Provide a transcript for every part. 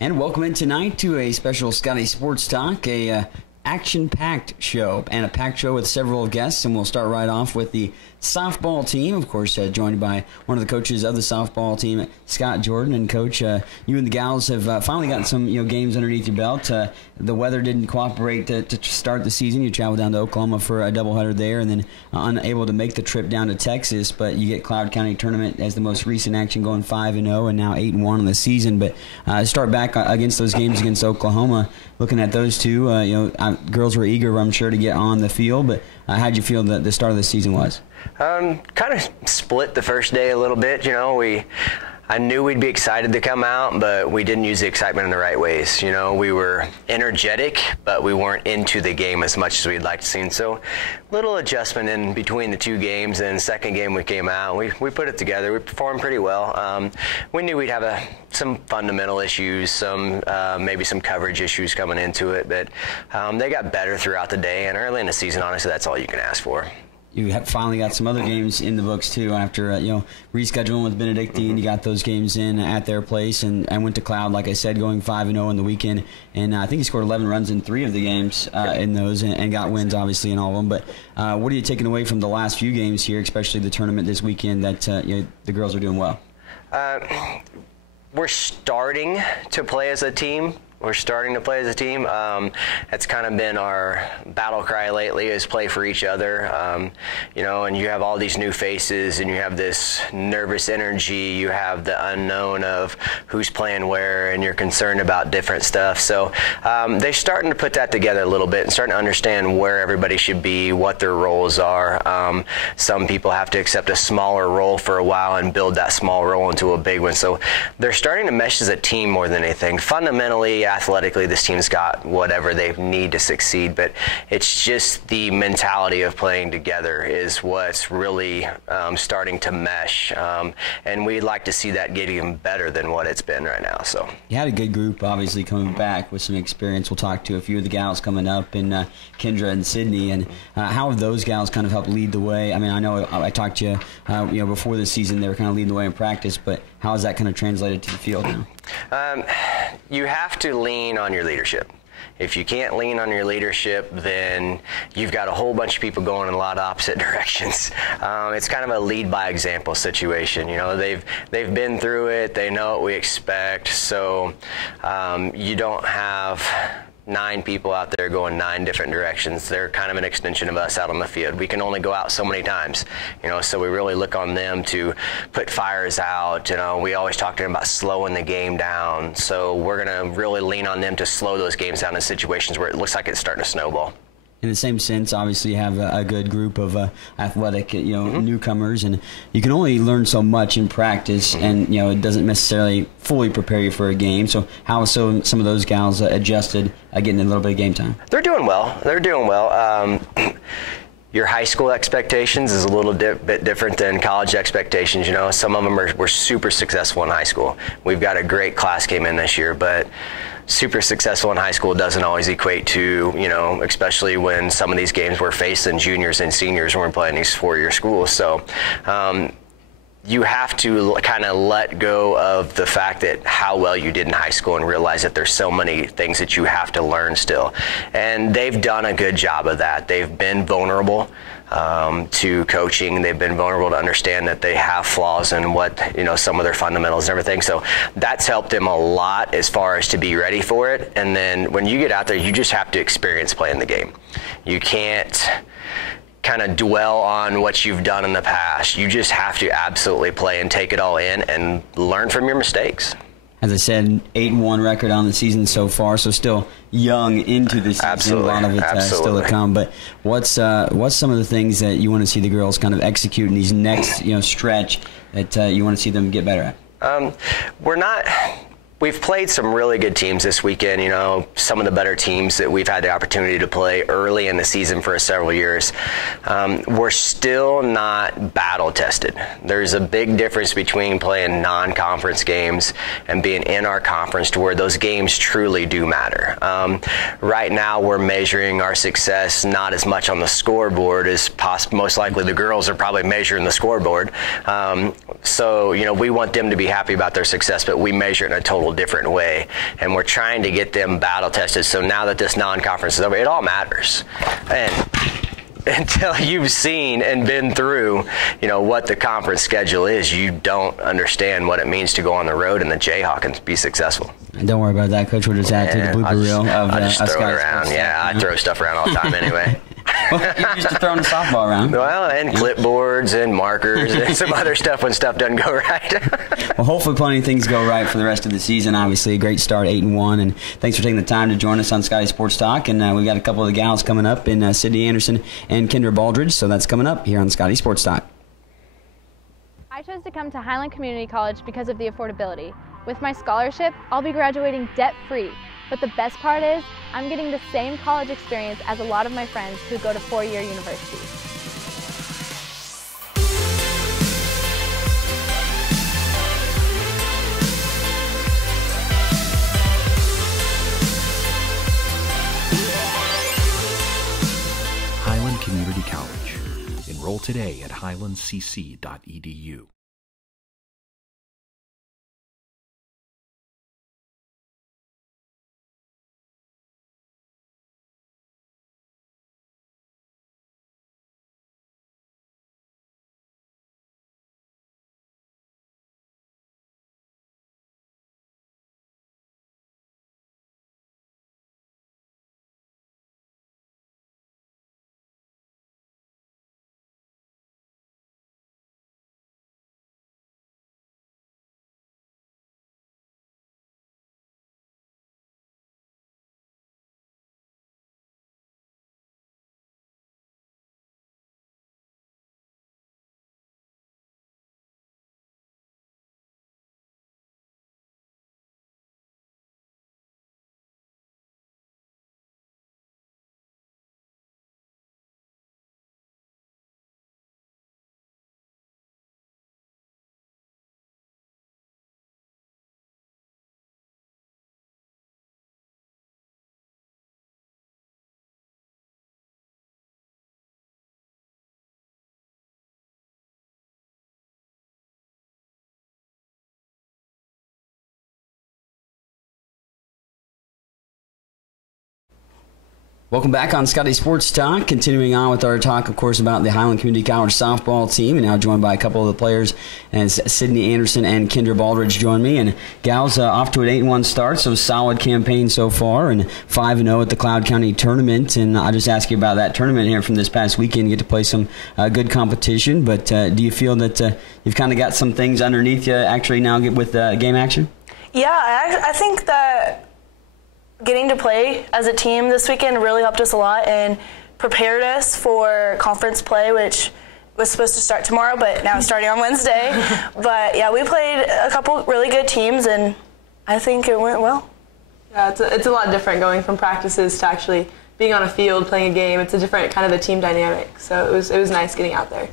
And welcome in tonight to a special Scottie Sports Talk, a action-packed show, and a packed show with several guests. And we'll start right off with the softball team, of course, joined by one of the coaches of the softball team, Scott Jordan. And Coach, you and the gals have finally gotten some games underneath your belt. The weather didn't cooperate to start the season. You traveled down to Oklahoma for a doubleheader there, and then unable to make the trip down to Texas. But you get Cloud County Tournament as the most recent action, going 5-0, and now 8-1 on the season. But start back against those games against Oklahoma. Looking at those two, girls were eager, I'm sure, to get on the field. But how'd you feel that the start of the season was? Kind of split the first day a little bit. I knew we'd be excited to come out, but we didn't use the excitement in the right ways. We were energetic, but we weren't into the game as much as we'd like to see. So, little adjustment in between the two games. And second game we came out, we put it together. We performed pretty well. We knew we'd have some fundamental issues, maybe some coverage issues coming into it, but they got better throughout the day. And early in the season, honestly, that's all you can ask for. You have finally got some other games in the books too after rescheduling with Benedictine. You got those games in at their place, and went to Cloud, like I said, going 5-0 in the weekend. And I think he scored 11 runs in 3 of the games in those, and got wins obviously in all of them. But what are you taking away from the last few games here, especially the tournament this weekend, that the girls are doing well? We're starting to play as a team. That's kind of been our battle cry lately, is play for each other. And you have all these new faces, and you have this nervous energy. You have the unknown of who's playing where, and you're concerned about different stuff. So they're starting to put that together a little bit and starting to understand where everybody should be, what their roles are. Some people have to accept a smaller role for a while and build that small role into a big one. So they're starting to mesh as a team more than anything. Fundamentally, athletically, this team's got whatever they need to succeed, but it's just the mentality of playing together is what's really starting to mesh, and we'd like to see that get even better than what it's been right now. So you had a good group, obviously, coming back with some experience. We'll talk to a few of the gals coming up, in Kendra and Sydney, and how have those gals kind of helped lead the way? I mean, I know I talked to you, before the season they were kind of leading the way in practice, but how has that kind of translated to the field now? You have to lean on your leadership. If you can't lean on your leadership, then you've got a whole bunch of people going in a lot of opposite directions. It's kind of a lead by example situation. They've been through it. They know what we expect. So you don't have 9 people out there going 9 different directions. They're kind of an extension of us out on the field. We can only go out so many times, so we really look on them to put fires out. We always talk to them about slowing the game down. So we're going to really lean on them to slow those games down in situations where it looks like it's starting to snowball. In the same sense, obviously, you have a good group of athletic, newcomers, and you can only learn so much in practice, and it doesn't necessarily fully prepare you for a game. So, how have some of those gals adjusted, getting a little bit of game time? They're doing well. Your high school expectations is a little bit different than college expectations. Some of them were super successful in high school. We've got a great class came in this year, but super successful in high school doesn't always equate to, especially when some of these games we're facing juniors and seniors when we're playing these 4-year schools. So you have to kind of let go of the fact that how well you did in high school and realize that there's so many things that you have to learn still. And they've done a good job of that. They've been vulnerable to coaching. They've been vulnerable to understand that they have flaws in what, some of their fundamentals and everything. So that's helped them a lot as far as to be ready for it. And then when you get out there, you just have to experience playing the game. You can't kind of dwell on what you've done in the past. You just have to absolutely play and take it all in and learn from your mistakes. As I said, 8-1 record on the season so far, so still young into the season. Absolutely. A lot of it still to come. But what's some of the things that you want to see the girls kind of execute in these next stretch that you want to see them get better at? We've played some really good teams this weekend, some of the better teams that we've had the opportunity to play early in the season for several years. We're still not battle tested. There's a big difference between playing non-conference games and being in our conference to where those games truly do matter. Right now we're measuring our success not as much on the scoreboard as most likely the girls are probably measuring the scoreboard. So, we want them to be happy about their success, but we measure it in a totally whole different way. And we're trying to get them battle tested. So now that this non-conference is over, it all matters. And until you've seen and been through, what the conference schedule is, you don't understand what it means to go on the road in the Jayhawk and be successful. And don't worry about that, Coach. We'll just add to the blooper reel of I just throw it around. Yeah, I throw stuff around all the time anyway. Well, you're used to throwing the softball around. Well, and clipboards and markers and some other stuff when stuff doesn't go right. Well, hopefully plenty of things go right for the rest of the season. Obviously, a great start, 8-1. And thanks for taking the time to join us on Scottie Sports Talk. And we've got a couple of the gals coming up in Sydney Anderson and Kendra Baldridge. So that's coming up here on Scottie Sports Talk. I chose to come to Highland Community College because of the affordability. With my scholarship, I'll be graduating debt-free. But the best part is, I'm getting the same college experience as a lot of my friends who go to four-year universities. Highland Community College. Enroll today at highlandcc.edu. Welcome back on Scottie Sports Talk. Continuing on with our talk, of course, about the Highland Community College softball team. And now joined by a couple of the players as Sydney Anderson and Kendra Baldridge join me. And gals, off to an 8-1 start, so solid campaign so far, and 5-0 at the Cloud County tournament. And I'll just ask you about that tournament here from this past weekend. You get to play some good competition, but do you feel that you've kind of got some things underneath you actually now with game action? Yeah, I think that getting to play as a team this weekend really helped us a lot and prepared us for conference play, which was supposed to start tomorrow, but now it's starting on Wednesday. But yeah, we played a couple really good teams, and I think it went well. Yeah, it's a lot different going from practices to actually being on a field playing a game. It's a different kind of a team dynamic, so it was nice getting out there.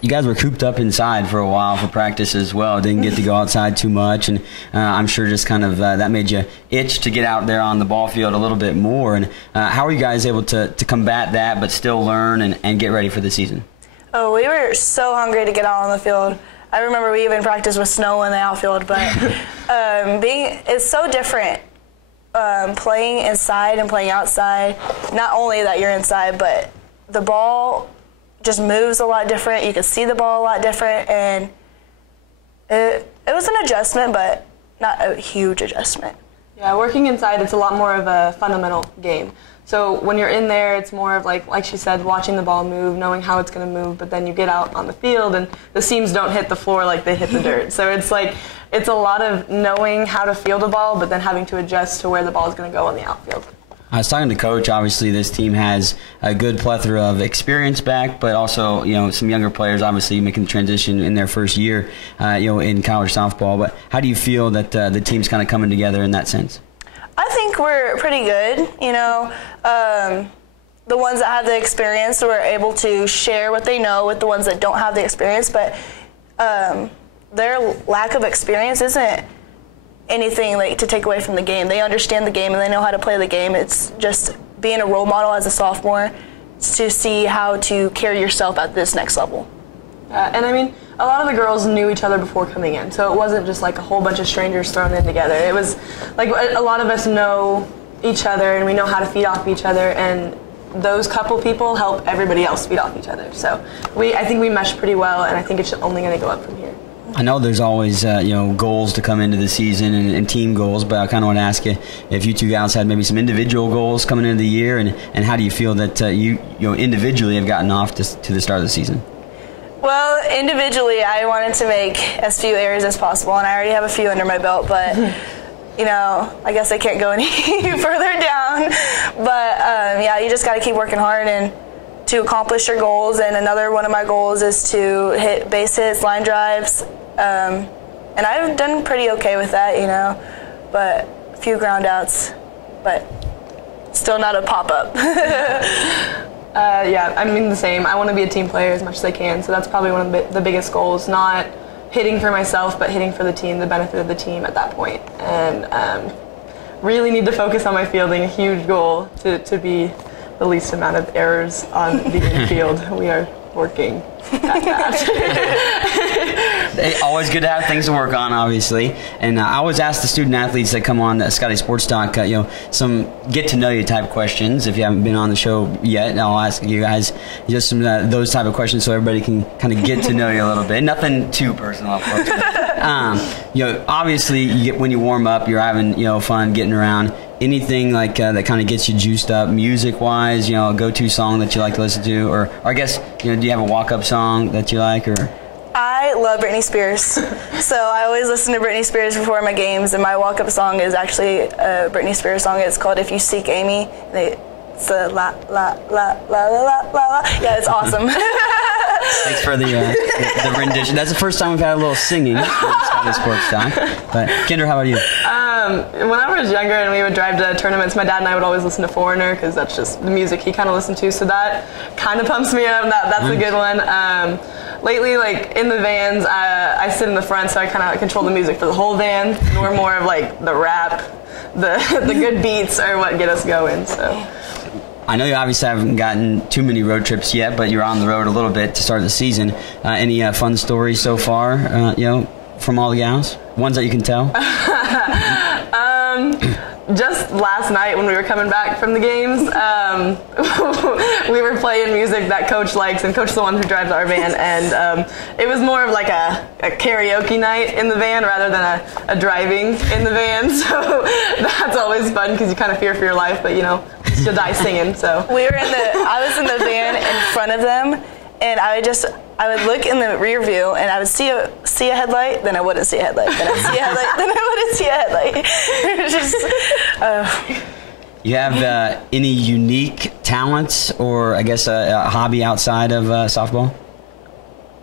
You guys were cooped up inside for a while for practice as well. Didn't get to go outside too much, and I'm sure just kind of that made you itch to get out there on the ball field a little bit more. And how are you guys able to combat that but still learn and get ready for the season? Oh, we were so hungry to get out on the field. I remember we even practiced with snow in the outfield, but it's so different playing inside and playing outside. Not only that you're inside, but the ball just moves a lot different. You can see the ball a lot different, and it was an adjustment, but not a huge adjustment. Yeah, working inside, it's a lot more of a fundamental game. So when you're in there, it's more of like she said, watching the ball move, knowing how it's going to move, but then you get out on the field and the seams don't hit the floor like they hit the dirt. So it's a lot of knowing how to field a ball, but then having to adjust to where the ball is going to go on the outfield. I was talking to Coach. Obviously, this team has a good plethora of experience back, but also, some younger players obviously making the transition in their first year, in college softball. But how do you feel that the team's kind of coming together in that sense? I think we're pretty good. The ones that have the experience were able to share what they know with the ones that don't have the experience, but their lack of experience isn't anything to take away from the game. They understand the game and they know how to play the game. It's just being a role model as a sophomore to see how to carry yourself at this next level. And I mean, a lot of the girls knew each other before coming in, so it wasn't just like a whole bunch of strangers thrown in together. It was like a lot of us know each other and we know how to feed off each other, and those couple people help everybody else feed off each other. So I think we meshed pretty well, and I think it's only going to go up from here. I know there's always goals to come into the season and team goals, but I kind of want to ask you if you two gals had maybe some individual goals coming into the year, and how do you feel that you individually have gotten off to the start of the season? Well, individually, I wanted to make as few errors as possible, and I already have a few under my belt, but I guess I can't go any further down. But yeah, you just got to keep working hard and to accomplish your goals. And another one of my goals is to hit base hits, line drives. And I've done pretty okay with that, but a few ground outs, but still not a pop-up. Yeah, I mean the same. I want to be a team player as much as I can, so that's probably one of the biggest goals, not hitting for myself, but hitting for the team, the benefit of the team at that point. And really need to focus on my fielding, a huge goal to be the least amount of errors on the infield. We are working at that. Always good to have things to work on, obviously. And I always ask the student athletes that come on Scottie Sports Talk, some get to know you type questions. If you haven't been on the show yet, I'll ask you guys just some those type of questions so everybody can kind of get to know you a little bit. Nothing too personal, of course. Obviously, when you warm up, you're having fun getting around. Anything like that kind of gets you juiced up music-wise? A go-to song that you like to listen to, or I guess do you have a walk-up song that you like, or? I love Britney Spears, so I always listen to Britney Spears before my games, and my walk-up song is actually a Britney Spears song. It's called "If You Seek Amy." It's a la la la la la la la. Yeah, it's awesome. Thanks for the rendition. That's the first time we've had a little singing on Scottie Sports Talk. But Kendra, how about you? When I was younger and we would drive to tournaments, my dad and I would always listen to Foreigner because that's just the music he kind of listened to. So that kind of pumps me up. That's a good one. Lately, like in the vans, I sit in the front, so I kind of control the music for the whole van. More of like the rap, the good beats are what get us going. So. I know you obviously haven't gotten too many road trips yet, but you're on the road a little bit to start the season. Any fun stories so far, from all the gals? Ones that you can tell? Just last night when we were coming back from the games, we were playing music that Coach likes, and Coach is the one who drives our van, and it was more of like a karaoke night in the van rather than a driving in the van, so that's always fun because you kind of fear for your life, but you'll die singing, so. I was in the van in front of them, and I would look in the rear view, and I would see a headlight, then I wouldn't see a headlight, then I'd see a headlight, then I wouldn't see a headlight. You have any unique talents, or I guess a hobby outside of softball?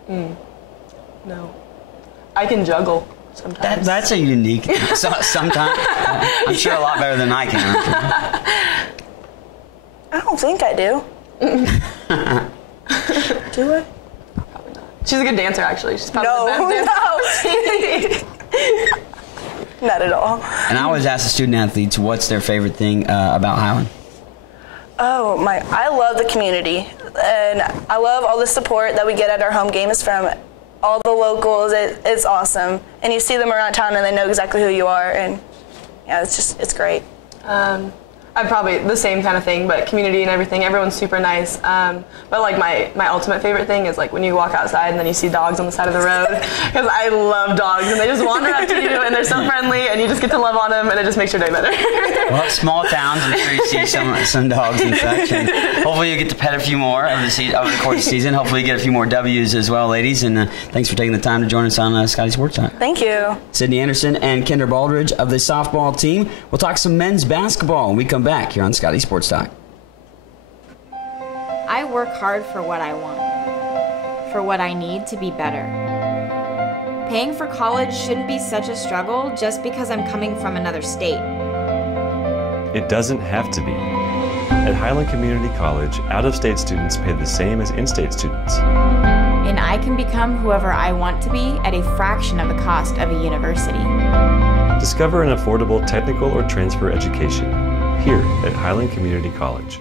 No. I can juggle sometimes. That's a unique sometimes. I'm sure a lot better than I can. I don't think I do. Do I? Probably not. She's a good dancer, actually. She's probably the best dancer. No. Not at all. And I always ask the student athletes what's their favorite thing about Highland. I love the community, and I love all the support that we get at our home games from all the locals. It's awesome, and you see them around town, and they know exactly who you are, and yeah, it's great. I'm probably the same kind of thing, but community and everything, everyone's super nice. But like my ultimate favorite thing is like when you walk outside and then you see dogs on the side of the road, because I love dogs and they just wander up to you and they're so friendly and you just get to love on them and it just makes your day better. Well, small towns, I'm sure you see some dogs and such, and hopefully you get to pet a few more over the course of the season. Hopefully you get a few more W's as well, ladies, and thanks for taking the time to join us on Scottie Sports Talk. Thank you. Sydney Anderson and Kendra Baldridge of the softball team. We'll talk some men's basketball when we come back here on Scottie Sports Talk. I work hard for what I want, for what I need to be better. Paying for college shouldn't be such a struggle just because I'm coming from another state. It doesn't have to be. At Highland Community College, out-of-state students pay the same as in-state students. And I can become whoever I want to be at a fraction of the cost of a university. Discover an affordable technical or transfer education here at Highland Community College.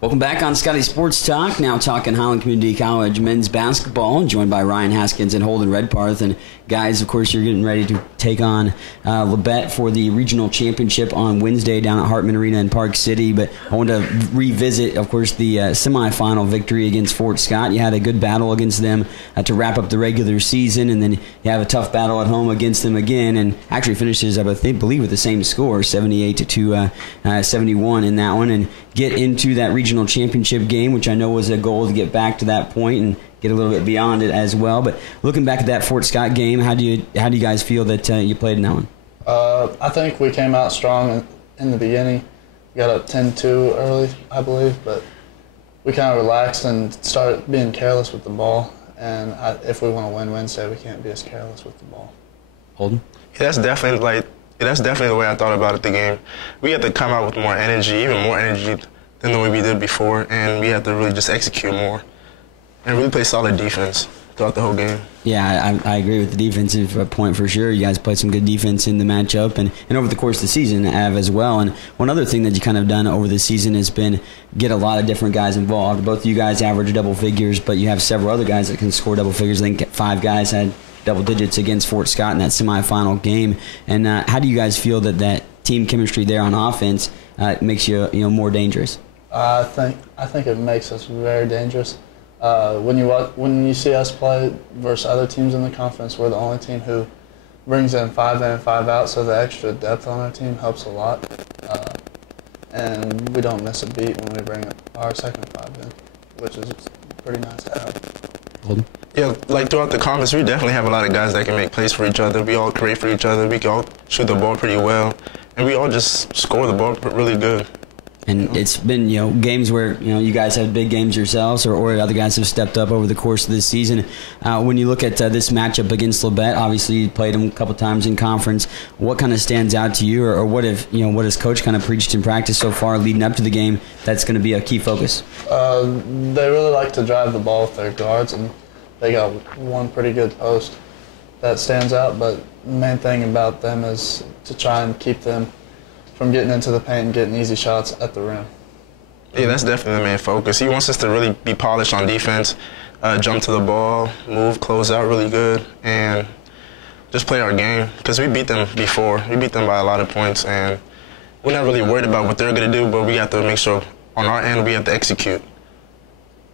Welcome back on Scottie Sports Talk. Now talking Highland Community College men's basketball, joined by Ryan Haskins and Holden Redparth. And guys, of course, you're getting ready to take on Labette for the regional championship on Wednesday down at Hartman Arena in Park City. But I want to revisit, of course, the semifinal victory against Fort Scott. You had a good battle against them to wrap up the regular season, and then you have a tough battle at home against them again, and actually finishes, I believe, with the same score, 78-71 in that one, and get into that regional championship game, which I know was a goal to get back to that point and get a little bit beyond it as well. But looking back at that Fort Scott game, how do you guys feel that you played in that one? I think we came out strong in the beginning. We got up 10-2 early, I believe, but we kind of relaxed and started being careless with the ball. And if we want to win Wednesday, we can't be as careless with the ball. Holden? Yeah, that's definitely the way I thought about it, the game. We had to come out with more energy, even more energy than the way we did before, and we had to really just execute more and really play solid defense throughout the whole game. Yeah, I agree with the defensive point for sure. You guys played some good defense in the matchup, and over the course of the season have as well. And one other thing that you kind of done over the season has been get a lot of different guys involved. Both of you guys average double figures, but you have several other guys that can score double figures. I think 5 guys had double digits against Fort Scott in that semifinal game. And how do you guys feel that team chemistry there on offense makes you more dangerous? I think it makes us very dangerous. When you see us play versus other teams in the conference, we're the only team who brings in 5 in and 5 out, so the extra depth on our team helps a lot. And we don't miss a beat when we bring our second 5 in, which is pretty nice to have. Holden? Yeah, like throughout the conference, we definitely have a lot of guys that can make plays for each other. We all create for each other. We can all shoot the ball pretty well, and we all just score the ball really good. And it's been, games where, you guys had big games yourselves or other guys have stepped up over the course of this season. When you look at this matchup against Labette, obviously you played them a couple times in conference. What kind of stands out to you, or what has Coach kind of preached in practice so far leading up to the game that's going to be a key focus? They really like to drive the ball with their guards, and they got one pretty good post that stands out. But the main thing about them is to try and keep them from getting into the paint and getting easy shots at the rim. Yeah, that's definitely the main focus. He wants us to really be polished on defense, jump to the ball, move, close out really good, and just play our game. Because we beat them before. We beat them by a lot of points, and we're not really worried about what they're going to do, but we have to make sure on our end we have to execute.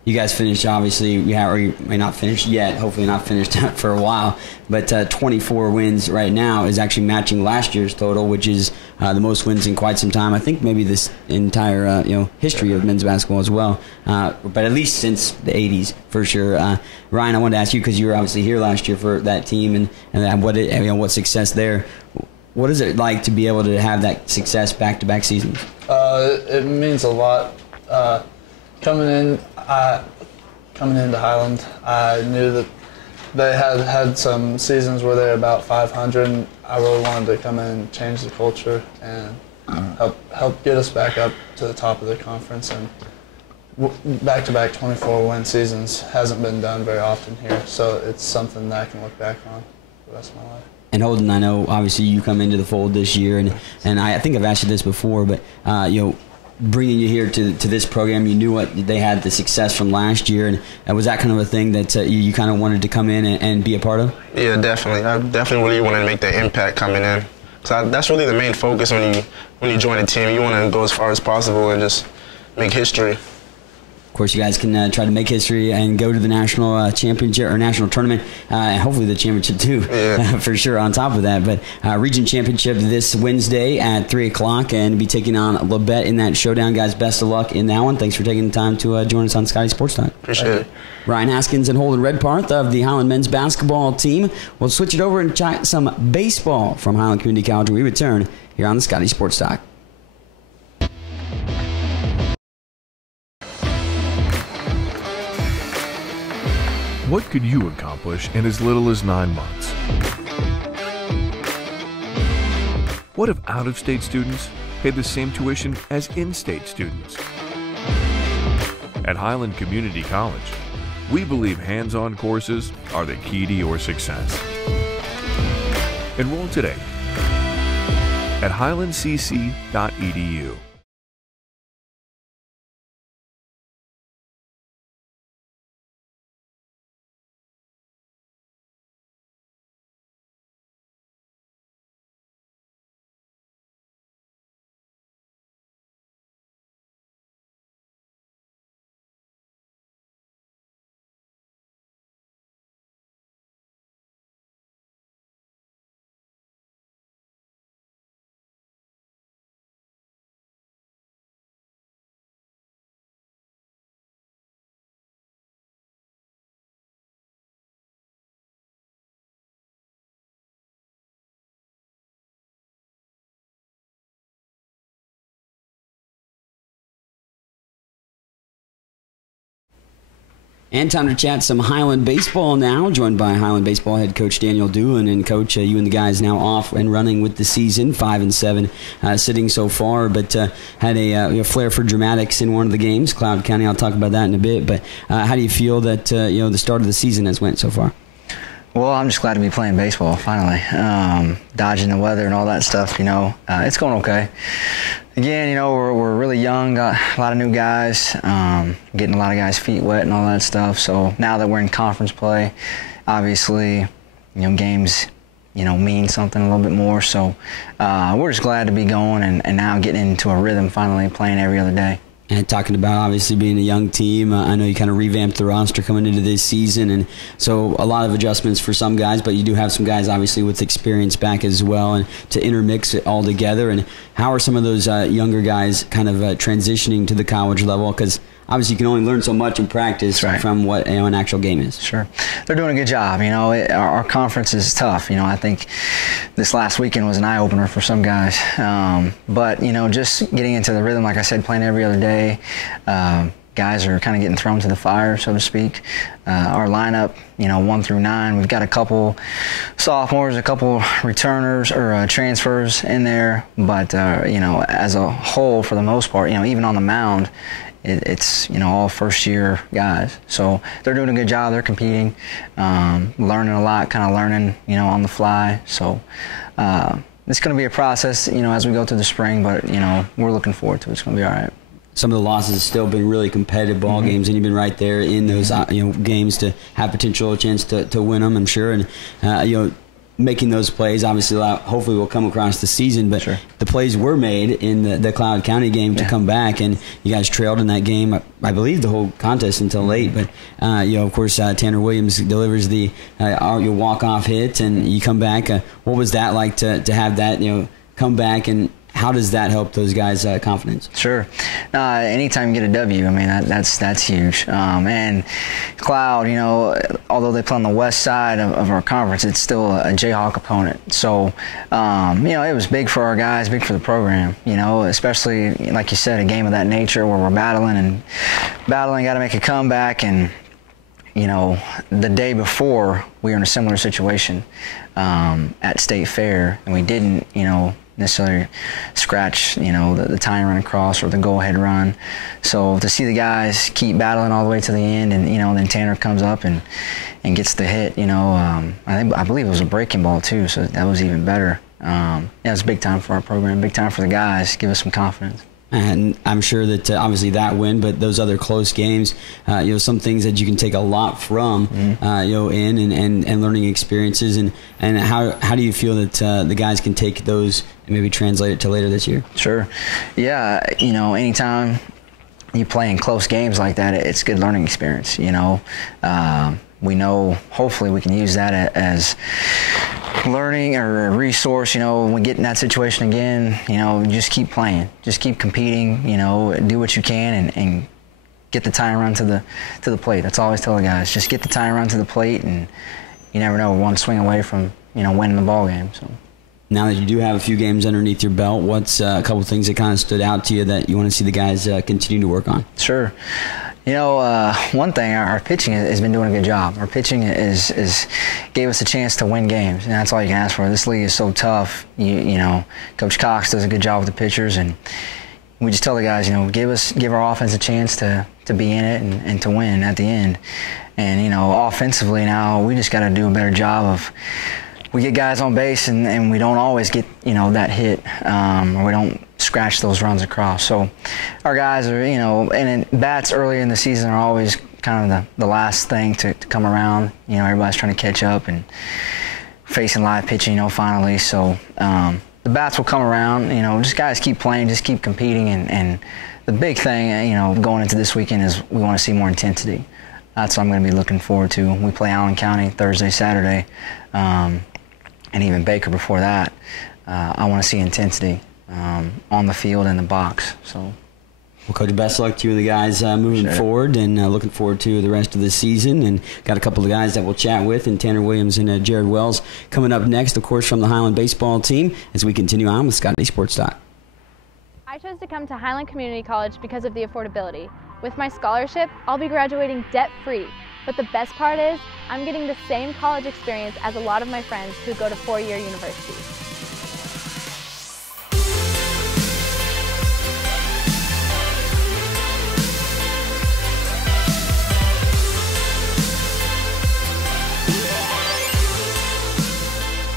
You guys finished, obviously, or you may not finish yet, hopefully not finished for a while, but 24 wins right now is actually matching last year's total, which is the most wins in quite some time. I think maybe this entire history of men's basketball as well, but at least since the 80s for sure. Ryan, I wanted to ask you, because you were obviously here last year for that team and what success there. What is it like to be able to have that success back-to-back seasons? It means a lot. Coming into Highland, I knew that they had some seasons where they were about 500, and I really wanted to come in and change the culture and help get us back up to the top of the conference. And back-to-back 24-win seasons hasn't been done very often here, so it's something that I can look back on for the rest of my life. And Holden, I know obviously you come into the fold this year, and I think I've asked you this before, but bringing you here to this program, you knew what they had the success from last year, and was that kind of a thing that you kind of wanted to come in and be a part of? Yeah, definitely. I definitely really wanted to make that impact coming in. So that's really the main focus when you join a team. You want to go as far as possible and just make history. Of course, you guys can try to make history and go to the national championship or national tournament, and hopefully the championship too, for sure. On top of that, but region championship this Wednesday at 3 o'clock, and be taking on Labette in that showdown. Guys, best of luck in that one. Thanks for taking the time to join us on Scottie Sports Talk. Appreciate it. Ryan Haskins and Holden Redparth of the Highland men's basketball team. We'll switch it over and chat some baseball from Highland Community College when we return here on the Scottie Sports Talk. What could you accomplish in as little as 9 months? What if out-of-state students paid the same tuition as in-state students? At Highland Community College, we believe hands-on courses are the key to your success. Enroll today at highlandcc.edu. And time to chat some Highland baseball now, joined by Highland baseball head coach Daniel Doolin. And Coach, you and the guys now off and running with the season, 5-7 sitting so far, but had a flair for dramatics in one of the games, Cloud County. I'll talk about that in a bit. But how do you feel that the start of the season has went so far? Well, I'm just glad to be playing baseball finally. Dodging the weather and all that stuff, it's going okay. Again, we're really young, got a lot of new guys, getting a lot of guys' feet wet and all that stuff. So now that we're in conference play, obviously, games, mean something a little bit more. So we're just glad to be going and now getting into a rhythm finally, playing every other day. And talking about obviously being a young team, I know you kind of revamped the roster coming into this season, and so a lot of adjustments for some guys, but you do have some guys obviously with experience back as well, and to intermix it all together. And how are some of those younger guys kind of transitioning to the college level? Because obviously you can only learn so much in practice from what an actual game is. Sure. They're doing a good job. Our conference is tough. I think this last weekend was an eye-opener for some guys. But, just getting into the rhythm, like I said, playing every other day, guys are kind of getting thrown to the fire, so to speak. Our lineup, 1 through 9, we've got a couple sophomores, a couple returners or transfers in there. But, as a whole, for the most part, even on the mound, it's all first-year guys. So they're doing a good job. They're competing, learning a lot, kind of learning, on the fly. So it's going to be a process, as we go through the spring, but, we're looking forward to it. It's going to be all right. Some of the losses have still been really competitive ball games, and you've been right there in those games to have potential chance to win them, I'm sure. And, making those plays, obviously, hopefully will come across the season, but the plays were made in the Cloud County game to come back, and you guys trailed in that game, I believe, the whole contest until late. But, of course, Tanner Williams delivers the your walk-off hit, and you come back. What was that like to have that, come back, and how does that help those guys' confidence? Sure. Anytime you get a W, that's huge. And Cloud, although they play on the west side of our conference, it's still a Jayhawk opponent. So, it was big for our guys, big for the program, especially, like you said, a game of that nature where we're battling, got to make a comeback. And, the day before, we were in a similar situation at State Fair, and we didn't, necessarily scratch, the tying run across or the go-ahead run. So to see the guys keep battling all the way to the end, and then Tanner comes up and gets the hit. I believe it was a breaking ball too, so that was even better. It was big time for our program, big time for the guys. Give us some confidence. And I'm sure that obviously that win, but those other close games, some things that you can take a lot from, and learning experiences, and how do you feel that the guys can take those and maybe translate it to later this year? Sure. Yeah, anytime you play in close games like that, it's a good learning experience, we know hopefully we can use that as learning or a resource. When we get in that situation again, just keep playing, just keep competing, do what you can and get the tying run to the plate. That's all I always tell the guys, just get the tying run to the plate, and you never know, we're one swing away from winning the ball game. So now that you do have a few games underneath your belt, what's a couple of things that kind of stood out to you that you want to see the guys continue to work on? Sure. One thing, our pitching has been doing a good job. Our pitching is gave us a chance to win games, and that's all you can ask for. This league is so tough. Coach Cox does a good job with the pitchers, and we just tell the guys, give our offense a chance to be in it and to win at the end. And offensively now, we just got to do a better job of. We get guys on base, and we don't always get that hit, or we don't scratch those runs across. So our guys are, and bats early in the season are always kind of the last thing to come around. Everybody's trying to catch up and facing live pitching, finally. So the bats will come around. Just guys keep playing, just keep competing, and the big thing, going into this weekend is we want to see more intensity. That's what I'm going to be looking forward to. We play Allen County Thursday, Saturday. And even Baker before that. I want to see intensity on the field and the box. So, well, Coach, best of luck to you and the guys moving forward, and looking forward to the rest of the season. And got a couple of guys that we'll chat with, and Tanner Williams and Jared Wells coming up next, of course, from the Highland baseball team, as we continue on with Scottie Sports Talk. I chose to come to Highland Community College because of the affordability. With my scholarship, I'll be graduating debt-free. But the best part is, I'm getting the same college experience as a lot of my friends who go to four-year universities.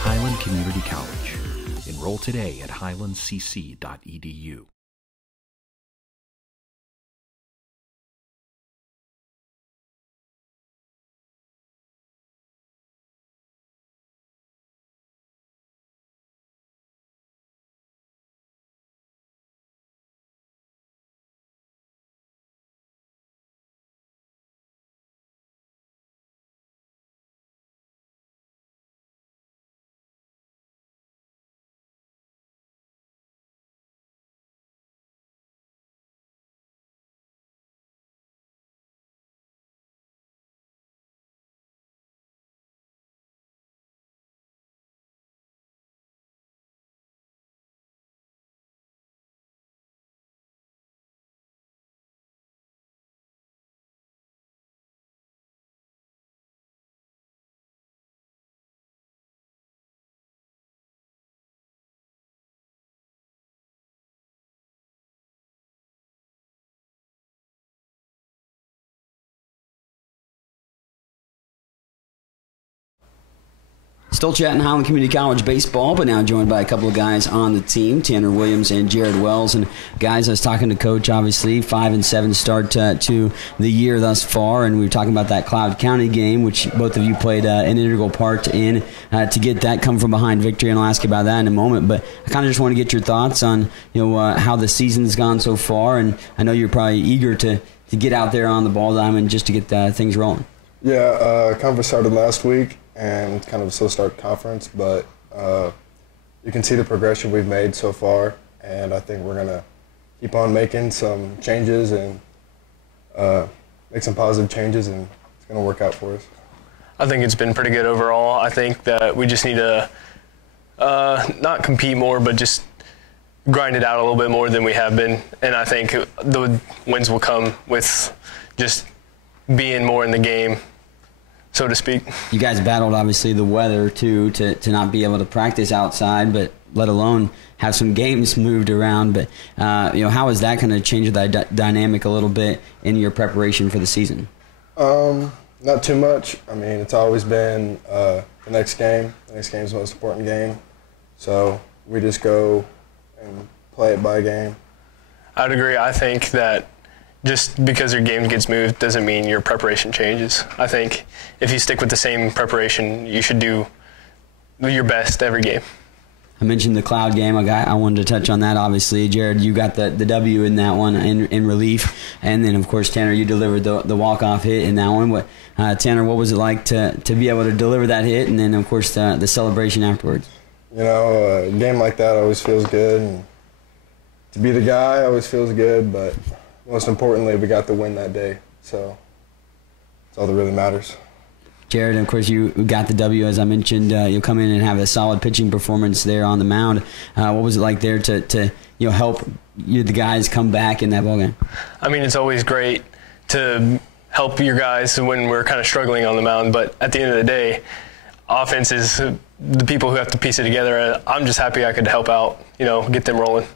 Highland Community College. Enroll today at highlandcc.edu. Still chatting Highland Community College baseball, but now joined by a couple of guys on the team, Tanner Williams and Jared Wells. And guys, I was talking to Coach, obviously, 5-7 start to the year thus far, and we were talking about that Cloud County game, which both of you played an integral part in to get that come from behind victory, and I'll ask you about that in a moment. But I kind of just want to get your thoughts on how the season's gone so far, and I know you're probably eager to get out there on the ball diamond just to get things rolling. Yeah, conference started last week, and kind of a slow start conference, but you can see the progression we've made so far, and I think we're going to keep on making some changes and make some positive changes, and it's going to work out for us. I think it's been pretty good overall. I think that we just need to not compete more, but just grind it out a little bit more than we have been, and I think the wins will come with just being more in the game, so to speak. You guys battled, obviously, the weather, too, to not be able to practice outside, but let alone have some games moved around. But, how is that going to change the dynamic a little bit in your preparation for the season? Not too much. I mean, it's always been the next game. The next game is the most important game. So we just go and play it by game. I'd agree. I think that just because your game gets moved doesn't mean your preparation changes. I think if you stick with the same preparation, you should do your best every game. I mentioned the Cloud game. I wanted to touch on that, obviously. Jared, you got the W in that one in relief. And then, of course, Tanner, you delivered the walk-off hit in that one. Tanner, what was it like to be able to deliver that hit and then, of course, the celebration afterwards? A game like that always feels good. And to be the guy always feels good, but most importantly, we got the win that day, so that's all that really matters. Jared, of course, you got the W, as I mentioned. You'll come in and have a solid pitching performance there on the mound. What was it like there to help the guys come back in that ballgame? I mean, it's always great to help your guys when we're kind of struggling on the mound, but at the end of the day, offense is the people who have to piece it together. I'm just happy I could help out, get them rolling.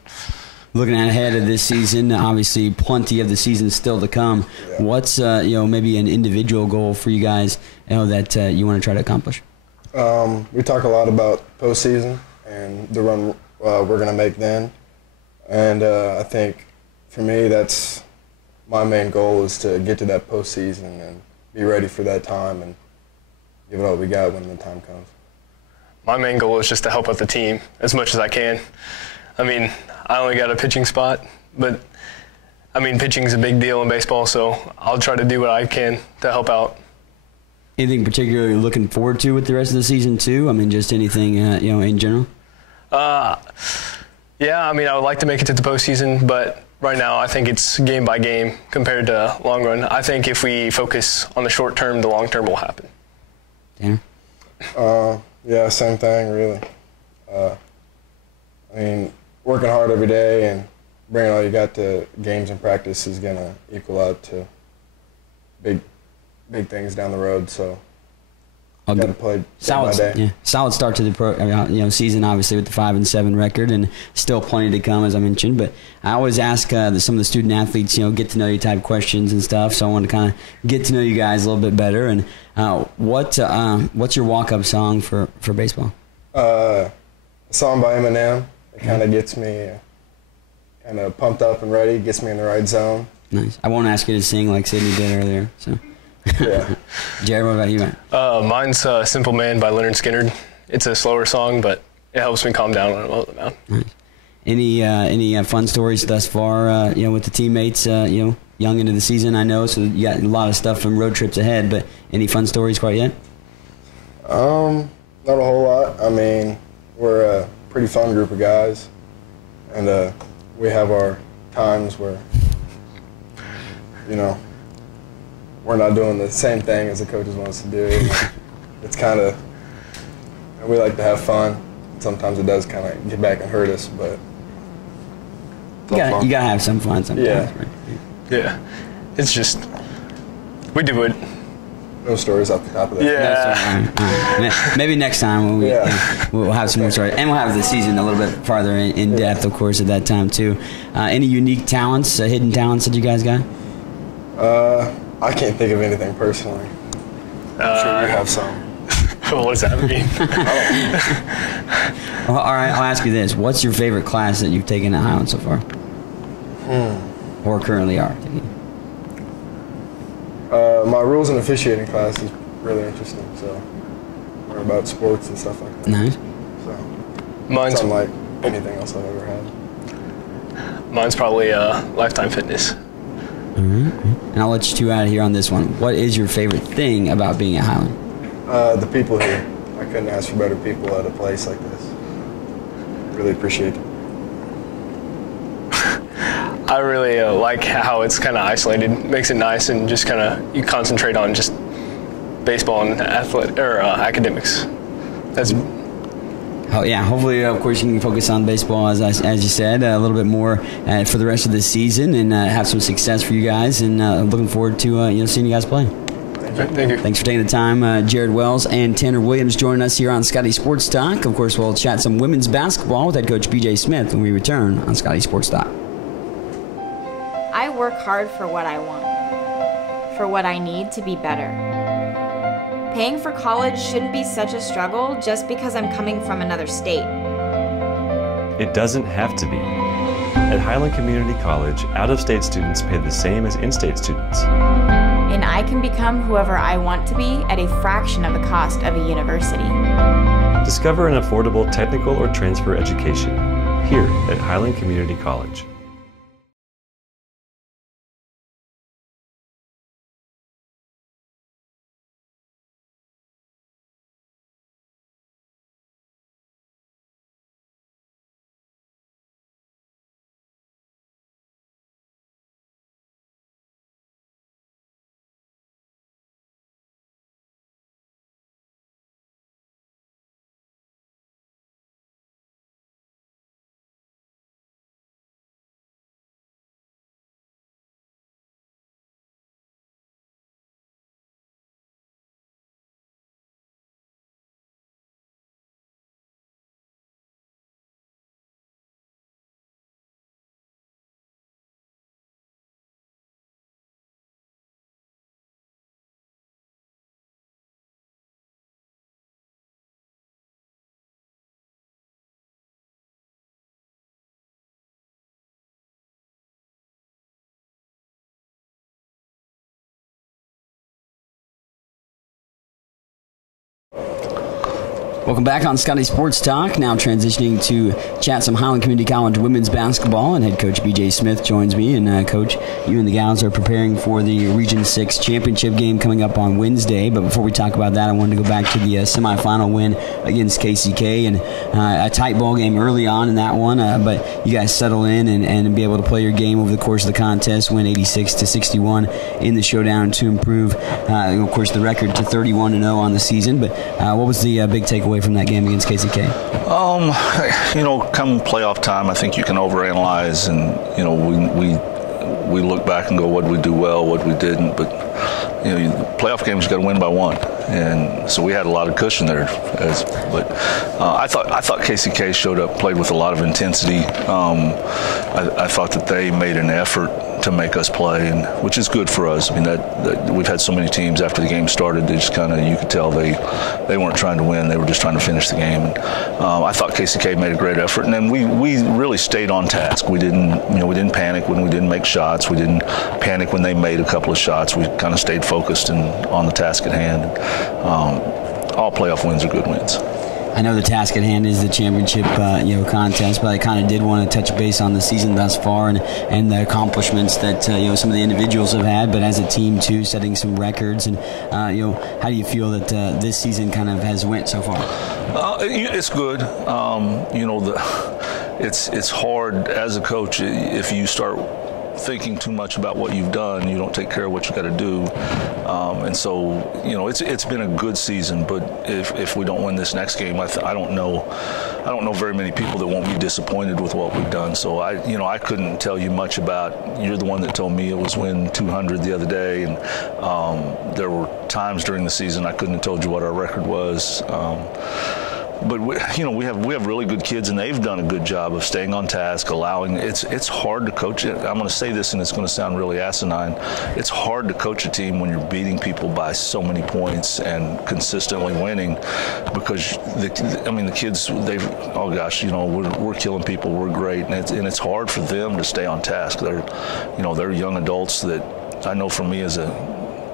Looking ahead of this season, obviously plenty of the season still to come. Yeah. What's maybe an individual goal for you guys that you want to try to accomplish? We talk a lot about postseason and the run we're going to make then, and I think for me that's my main goal is to get to that postseason and be ready for that time and give it all we got when the time comes. My main goal is just to help out the team as much as I can. I mean, I only got a pitching spot, but, pitching is a big deal in baseball, so I'll try to do what I can to help out. Anything particularly looking forward to with the rest of the season, too? Just anything, in general? I would like to make it to the postseason, but right now I think it's game by game compared to long run. I think if we focus on the short term, the long term will happen. Tanner? Yeah, same thing, really. Working hard every day and bringing all you got to games and practice is going to equal out to big things down the road. So got to play day by day. Yeah, solid start to the season, obviously with the 5-7 record, and still plenty to come, as I mentioned. But I always ask some of the student athletes, get to know you type questions and stuff. So I want to kind of get to know you guys a little bit better. And what's your walk-up song for baseball? A song by Eminem. It kind of gets me kind of pumped up and ready. Gets me in the right zone. Nice. I won't ask you to sing like Sydney did earlier. So. Yeah. Jared, what about you, man? Mine's Simple Man by Leonard Skinner. It's a slower song, but it helps me calm down when I'm out the mound. Nice. Any fun stories thus far, with the teammates, young into the season, I know, so you got a lot of stuff from road trips ahead, but any fun stories quite yet? Not a whole lot. I mean, we're a pretty fun group of guys, and we have our times where, we're not doing the same thing as the coaches want us to do. It's kind of, we like to have fun. Sometimes it does kind of get back and hurt us, but you gotta have some fun sometimes. Yeah. Right? Yeah. It's just, we do it. No stories off the top of that. Yeah. Maybe next time we'll have some more stories. And we'll have the season a little bit farther in depth, of course, at that time, too. Any unique talents, hidden talents that you guys got? I can't think of anything personally. I'm sure you have some. What does that mean? Well, all right, I'll ask you this. What's your favorite class that you've taken at Highland so far? Or currently are taking? My rules and officiating class is really interesting. So learn about sports and stuff like that. Nice. So Mine's it's unlike anything else I've ever had. Mine's probably Lifetime Fitness. And I'll let you two out of here on this one. What is your favorite thing about being at Highland? The people here. I couldn't ask for better people at a place like this. Really appreciate it. I really like how it's kind of isolated. Makes it nice and just kind of, you concentrate on just baseball and academics. That's. Oh yeah, hopefully, of course, you can focus on baseball, as you said, a little bit more for the rest of the season, and have some success for you guys. And looking forward to seeing you guys play. Thank you. Thanks for taking the time, Jared Wells and Tanner Williams joining us here on Scottie Sports Talk. Of course, we'll chat some women's basketball with head coach BJ Smith when we return on Scottie Sports Talk. I work hard for what I want, for what I need to be better. Paying for college shouldn't be such a struggle just because I'm coming from another state. It doesn't have to be. At Highland Community College, out-of-state students pay the same as in-state students. And I can become whoever I want to be at a fraction of the cost of a university. Discover an affordable technical or transfer education here at Highland Community College. Welcome back on Scottie Sports Talk. Now transitioning to chat some Highland Community College women's basketball, and head coach BJ Smith joins me. And Coach, you and the gals are preparing for the Region 6 championship game coming up on Wednesday. But before we talk about that, I wanted to go back to the semifinal win against KCK, and a tight ball game early on in that one. But you guys settle in and be able to play your game over the course of the contest, win 86-61 in the showdown to improve, of course, the record to 31-0 on the season. But what was the big takeaway away from that game against KCK? Come playoff time, I think you can overanalyze, and we look back and go, what did we do well, what we didn't, but playoff games you got to win by one, and so we had a lot of cushion there. But I thought KCK showed up, played with a lot of intensity. I thought that they made an effort to make us play, and which is good for us. I mean, that we've had so many teams after the game started, they just kind of, you could tell they weren't trying to win, they were just trying to finish the game. And I thought KCK made a great effort, and then we really stayed on task. We didn't panic when we didn't make shots. We didn't panic when they made a couple of shots. We kind of stayed focused and on the task at hand. All playoff wins are good wins. I know the task at hand is the championship, contest, but I kind of did want to touch base on the season thus far and the accomplishments that some of the individuals have had, but as a team too, setting some records. And how do you feel that this season kind of has went so far? It's good. It's hard as a coach if you start thinking too much about what you've done, you don't take care of what you got to do, and so it's been a good season. But if we don't win this next game, I don't know very many people that won't be disappointed with what we've done. So I couldn't tell you much about. You're the one that told me it was win 200 the other day, and there were times during the season I couldn't have told you what our record was. But we have really good kids, and they've done a good job of staying on task, allowing. It's hard to coach it. I'm going to say this, and it's going to sound really asinine. It's hard to coach a team when you're beating people by so many points and consistently winning, because the kids, we're killing people, we're great, and it's hard for them to stay on task. They're young adults that I know for me as a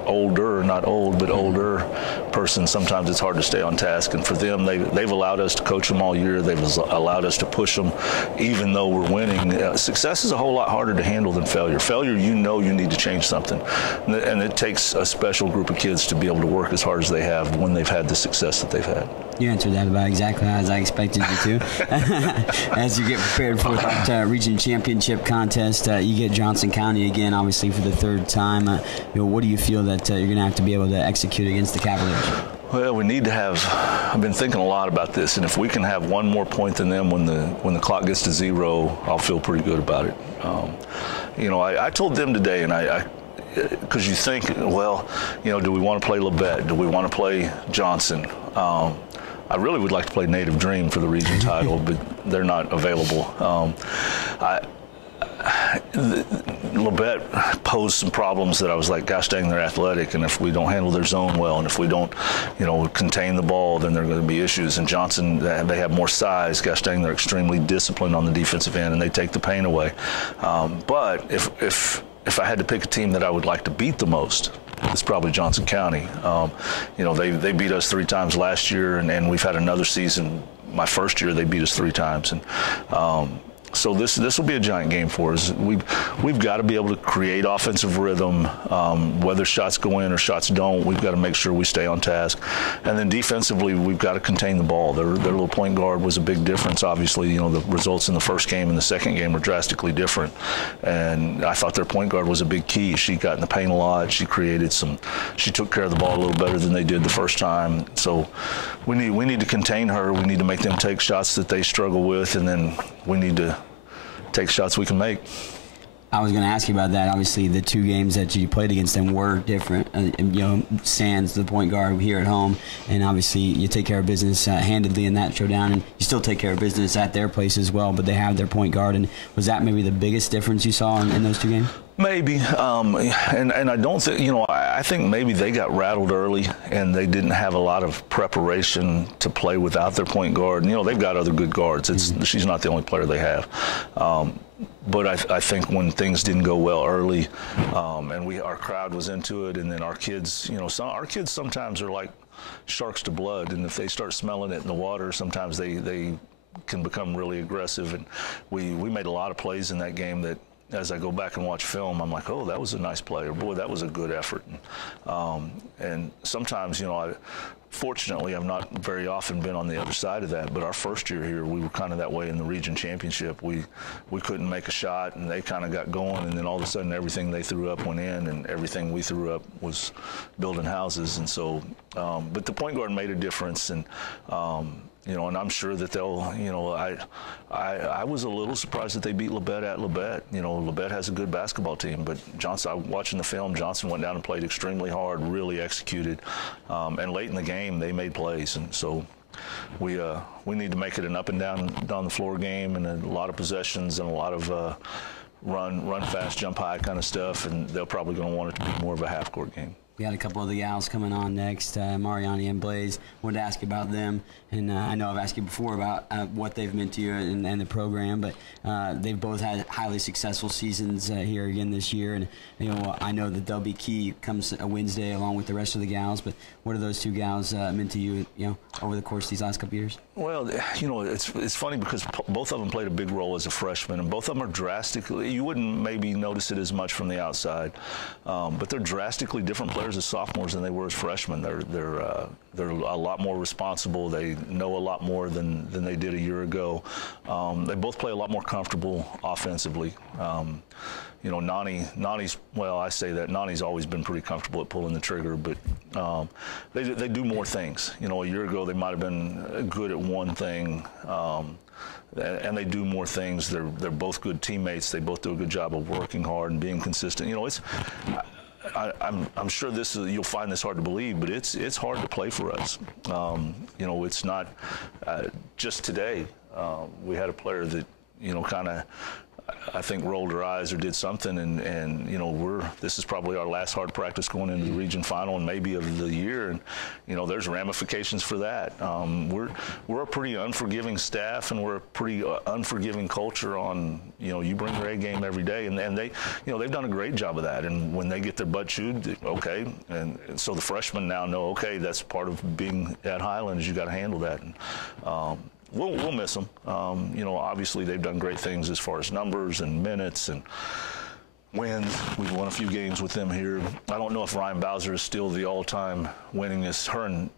older person, sometimes it's hard to stay on task, and for them, they've allowed us to coach them all year. They've allowed us to push them even though we're winning. Success is a whole lot harder to handle than failure. Failure, you need to change something, and it takes a special group of kids to be able to work as hard as they have when they've had the success that they've had. You answered that about exactly as I expected you to. As you get prepared for that region championship contest, you get Johnson County again, obviously for the third time. What do you feel that you're going to have to be able to execute against the Cavaliers? Well, we need to have. I've been thinking a lot about this, and if we can have one more point than them when the clock gets to 0, I'll feel pretty good about it. I told them today, and because you think, do we want to play Labette? Do we want to play Johnson? I really would like to play Native Dream for the region title, but they're not available. Labette posed some problems that I was like, gosh dang, they're athletic, and if we don't handle their zone well, and if we don't, contain the ball, then there are going to be issues. And Johnson, they have more size. Gosh dang, they're extremely disciplined on the defensive end, and they take the pain away. But if I had to pick a team that I would like to beat the most, it's probably Johnson County. They beat us 3 times last year, and we've had another season. My first year, they beat us 3 times, and so this will be a giant game for us. We've got to be able to create offensive rhythm, whether shots go in or shots don't. We've got to make sure we stay on task, and then defensively, we've got to contain the ball. Their little point guard was a big difference. Obviously, the results in the first game and the second game were drastically different, and I thought their point guard was a big key. She got in the paint a lot. She took care of the ball a little better than they did the first time. So we need to contain her. We need to make them take shots that they struggle with, and then we need to take shots we can make. I was going to ask you about that. Obviously, the 2 games that you played against them were different. Sands, the point guard here at home, and obviously you take care of business handedly in that showdown, and you still take care of business at their place as well, but they have their point guard. And was that maybe the biggest difference you saw in those 2 games? Maybe, and I don't think, I think maybe they got rattled early and they didn't have a lot of preparation to play without their point guard. And, they've got other good guards. She's not the only player they have. But I think when things didn't go well early, and our crowd was into it, and then our kids, our kids sometimes are like sharks to blood, and if they start smelling it in the water, sometimes they can become really aggressive. And we made a lot of plays in that game that as I go back and watch film, I'm like, oh, that was a nice play, or boy, that was a good effort. And sometimes, fortunately, I've not very often been on the other side of that, but our first year here, we were kind of that way in the region championship. We couldn't make a shot, and they kind of got going, and then all of a sudden everything they threw up went in, and everything we threw up was building houses. And so, but the point guard made a difference, and and I'm sure that they'll, I was a little surprised that they beat Labette at Labette. Labette has a good basketball team, but Johnson, watching the film, Johnson went down and played extremely hard, really executed, and late in the game they made plays, and so we need to make it an up and down the floor game, and a lot of possessions and a lot of run fast, jump high kind of stuff, and they're probably going to want it to be more of a half court game. We got a couple of the gals coming on next, Mariani and Blaze. Wanted to ask you about them, and I know I've asked you before about what they've meant to you and the program, but they've both had highly successful seasons here again this year, and I know that they'll be key comes a Wednesday along with the rest of the gals. But what are those two gals meant to you, over the course of these last couple of years? Well, it's funny because both of them played a big role as a freshman, and both of them are drastically. You wouldn't maybe notice it as much from the outside, but they're drastically different players as sophomores than they were as freshmen. They're a lot more responsible. They know a lot more than they did a year ago. They both play a lot more comfortable offensively. Nani's, well, I say that Nani's always been pretty comfortable at pulling the trigger, but they do more things. A year ago they might have been good at one thing, and they do more things. They're both good teammates. They both do a good job of working hard and being consistent. I'm sure you'll find this hard to believe, but it's hard to play for us. It's not just today. We had a player that kind of, I think, rolled her eyes or did something, and this is probably our last hard practice going into the region final and maybe of the year, and there's ramifications for that. We're a pretty unforgiving staff, and we're a pretty unforgiving culture on you bring your A game every day, and they they've done a great job of that. And when they get their butt chewed, okay, and so the freshmen now know, okay, that's part of being at Highland, is you got to handle that. And, We'll miss them. Obviously they've done great things as far as numbers and minutes and wins. We've won a few games with them here. I don't know if Ryan Bowser is still the all-time winningest. Her and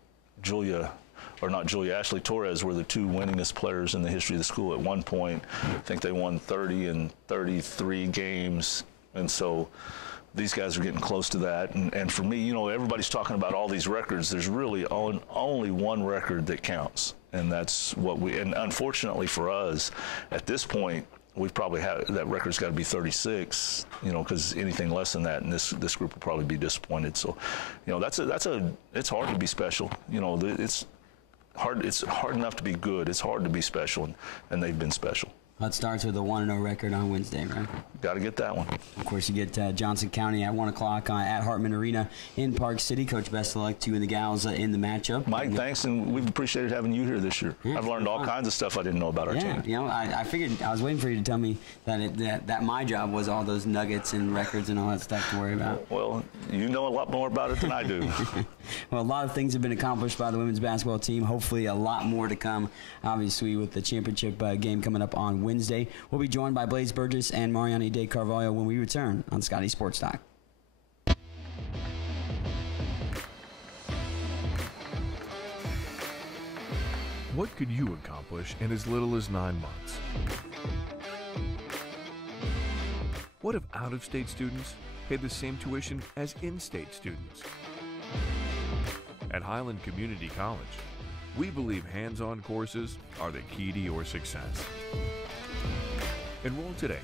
Ashley Torres were the two winningest players in the history of the school at one point. I think they won 30 and 33 games, and so these guys are getting close to that. And for me, everybody's talking about all these records. There's really only one record that counts, and that's and unfortunately for us, at this point, we've probably had that record's got to be 36, because anything less than that, and this group will probably be disappointed. So, it's hard to be special. It's hard enough to be good. It's hard to be special, and they've been special. It starts with a 1-0 record on Wednesday, right? Got to get that one. Of course, you get Johnson County at 1 o'clock at Hartman Arena in Park City. Coach, best of luck to you and the gals in the matchup. Mike, thanks, and we've appreciated having you here this year. Yeah, I've learned all kinds of stuff I didn't know about our team. I figured, I was waiting for you to tell me that my job was all those nuggets and records and all that stuff to worry about. Well, you know a lot more about it than I do. Well, a lot of things have been accomplished by the women's basketball team. Hopefully a lot more to come, obviously, with the championship game coming up on Wednesday. We'll be joined by Blaze Burgess and Mariani de Carvalho when we return on Scottie Sports Talk. What could you accomplish in as little as 9 months? What if out-of-state students paid the same tuition as in-state students? At Highland Community College, we believe hands-on courses are the key to your success. Enroll today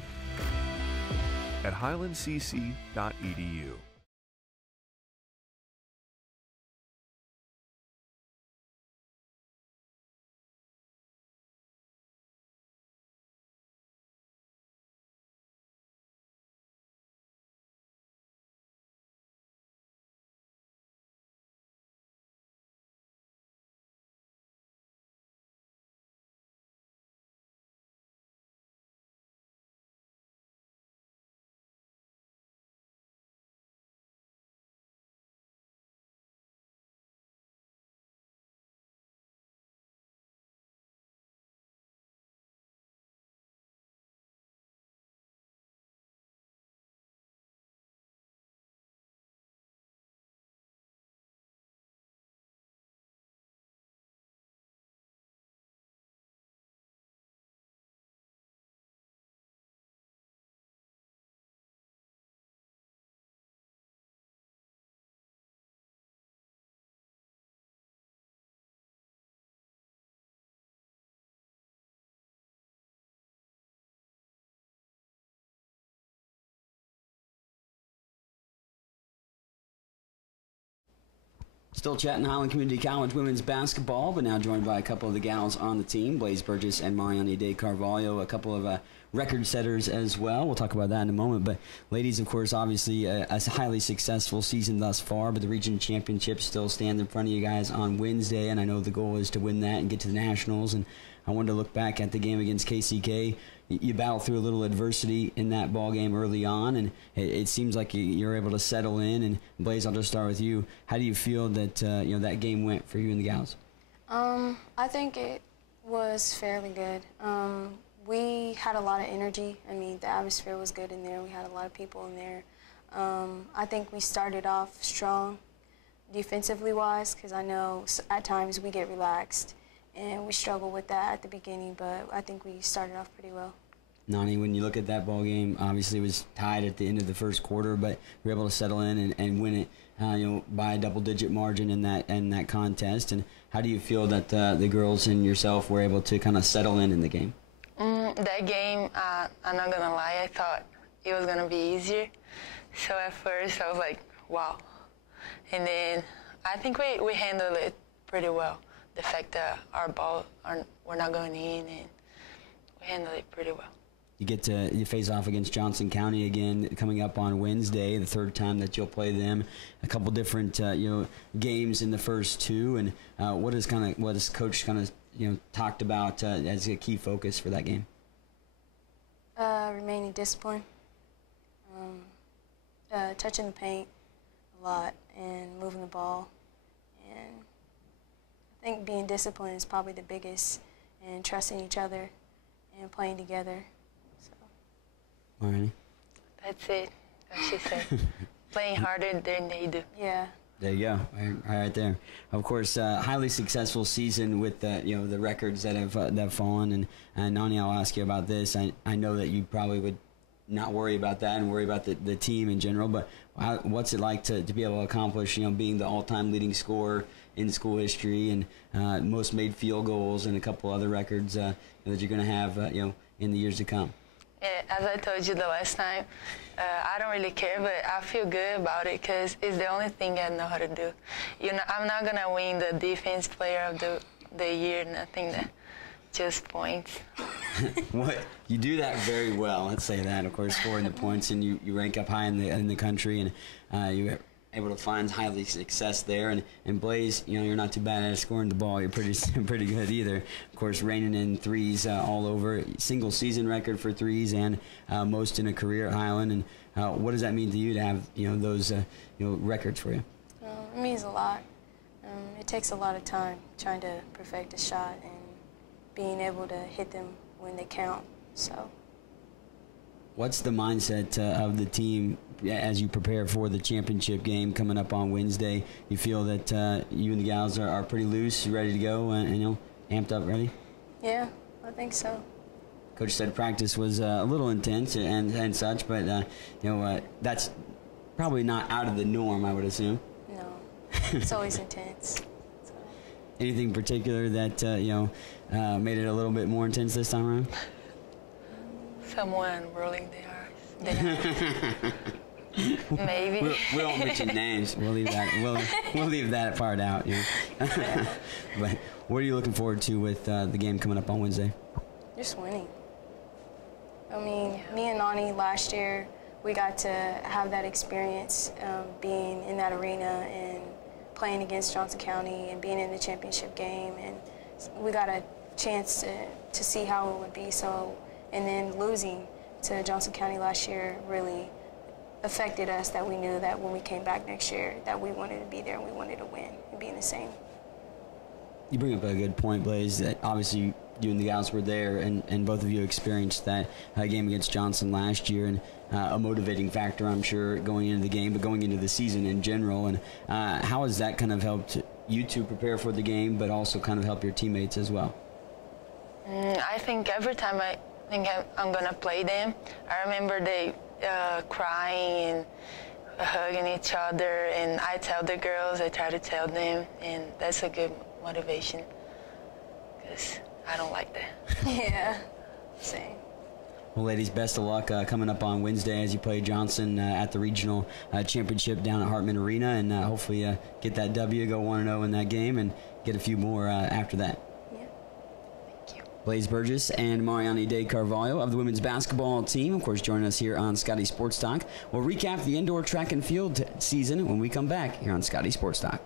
at highlandcc.edu. Still chatting Highland Community College women's basketball, but now joined by a couple of the gals on the team, Blaze Burgess and Mariani De Carvalho, a couple of record setters as well. We'll talk about that in a moment. But ladies, of course, obviously a highly successful season thus far, but the region championships still stand in front of you guys on Wednesday, and I know the goal is to win that and get to the Nationals. And I wanted to look back at the game against KCK. You battled through a little adversity in that ball game early on, and it seems like you're able to settle in. And Blaze, I'll just start with you. How do you feel that that game went for you and the gals? I think it was fairly good. We had a lot of energy. I mean, the atmosphere was good in there. We had a lot of people in there. I think we started off strong defensively wise, because I know at times we get relaxed and we struggle with that at the beginning, but I think we started off pretty well. Nani, when you look at that ball game, obviously it was tied at the end of the first quarter, but we were able to settle in and win it by a double-digit margin in that contest. And how do you feel that the girls and yourself were able to kind of settle in the game? That game, I'm not gonna lie, I thought it was gonna be easier. So at first I was like, wow. And then I think we handled it pretty well. The fact that our ball were not going in, and we handled it pretty well. You face off against Johnson County again coming up on Wednesday, the third time that you'll play them. A couple different games in the first two, and what has Coach talked about as a key focus for that game? Remaining disciplined, touching the paint a lot, and moving the ball. And I think being disciplined is probably the biggest, and trusting each other and playing together. So. Alrighty. That's it. As she said, playing harder than they do. Yeah. There you go, right there. Of course, highly successful season with the records that have fallen. And Nani, I'll ask you about this. I know that you probably would not worry about that and worry about the team in general, but what's it like to be able to accomplish being the all-time leading scorer in school history and most made field goals and a couple other records that you're going to have in the years to come? Yeah, as I told you the last time, I don't really care, but I feel good about it because it's the only thing I know how to do. I'm not gonna win the defense player of the year, nothing that just points. What you do that very well. Let's say that, of course, scoring the points, and you rank up high in the country, and you're able to find highly success there. And Blaze, you're not too bad at scoring the ball. You're pretty good either. Of course, raining in threes all over. Single season record for threes and most in a career at Highland. And what does that mean to you to have those records for you? It means a lot. It takes a lot of time trying to perfect a shot and being able to hit them when they count. So. What's the mindset of the team as you prepare for the championship game coming up on Wednesday? You feel that you and the gals are pretty loose, ready to go, and amped up, ready? Yeah, I think so. Coach said practice was a little intense and such, but that's probably not out of the norm, I would assume. No, it's always intense. So. Anything particular that made it a little bit more intense this time around? Someone rolling their eyes. Maybe. We won't mention names. We'll leave that. We'll leave that part out. But what are you looking forward to with the game coming up on Wednesday? Just winning. I mean, me and Nani last year, we got to have that experience being in that arena and playing against Johnson County and being in the championship game, and we got a chance to see how it would be. So. And then losing to Johnson County last year really affected us, that we knew that when we came back next year that we wanted to be there and we wanted to win and be in the same. You bring up a good point, Blaze, that obviously you and the gals were there and both of you experienced that game against Johnson last year, and a motivating factor, I'm sure, going into the game, but going into the season in general. And how has that kind of helped you two prepare for the game, but also kind of help your teammates as well? I think every time I think I'm gonna play them, I remember they crying and hugging each other, and I tell the girls, I try to tell them, and that's a good motivation because I don't like that. Yeah, same. Well, ladies, best of luck coming up on Wednesday as you play Johnson at the regional championship down at Hartman Arena, and hopefully get that W, go 1-0 in that game, and get a few more after that. Blaze Burgess and Mariani De Carvalho of the women's basketball team, of course, joining us here on Scottie Sports Talk. We'll recap the indoor track and field season when we come back here on Scottie Sports Talk.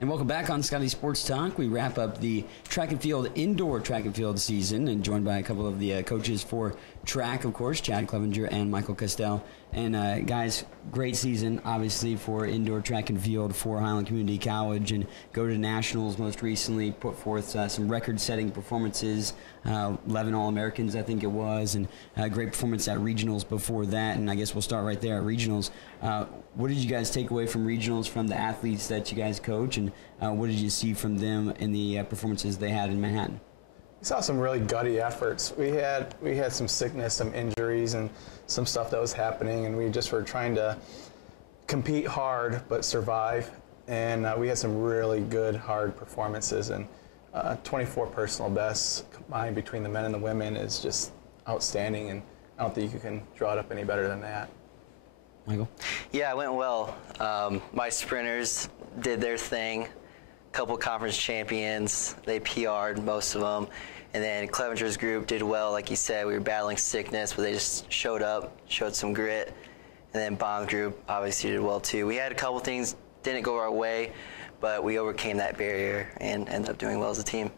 And welcome back on Scottie Sports Talk. We wrap up the track and field, indoor track and field season, and joined by a couple of the coaches for track, of course, Chad Clevenger and Michael Castell. And guys, great season, obviously, for indoor track and field for Highland Community College, and go to nationals most recently, put forth some record-setting performances, 11 All-Americans, I think it was, and great performance at regionals before that. And I guess we'll start right there at regionals. What did you guys take away from regionals from the athletes that you guys coach, and what did you see from them in the performances they had in Manhattan? We saw some really gutty efforts. We had some sickness, some injuries, and some stuff that was happening, and we just were trying to compete hard but survive. And we had some really good, hard performances, and 24 personal bests combined between the men and the women is just outstanding, and I don't think you can draw it up any better than that. Michael? Yeah, it went well. My sprinters did their thing. Couple conference champions, they PR'd most of them, and then Clevenger's group did well. Like you said, we were battling sickness, but they just showed up, showed some grit, and then Bond's group obviously did well too. We had a couple things didn't go our way, but we overcame that barrier and ended up doing well as a team.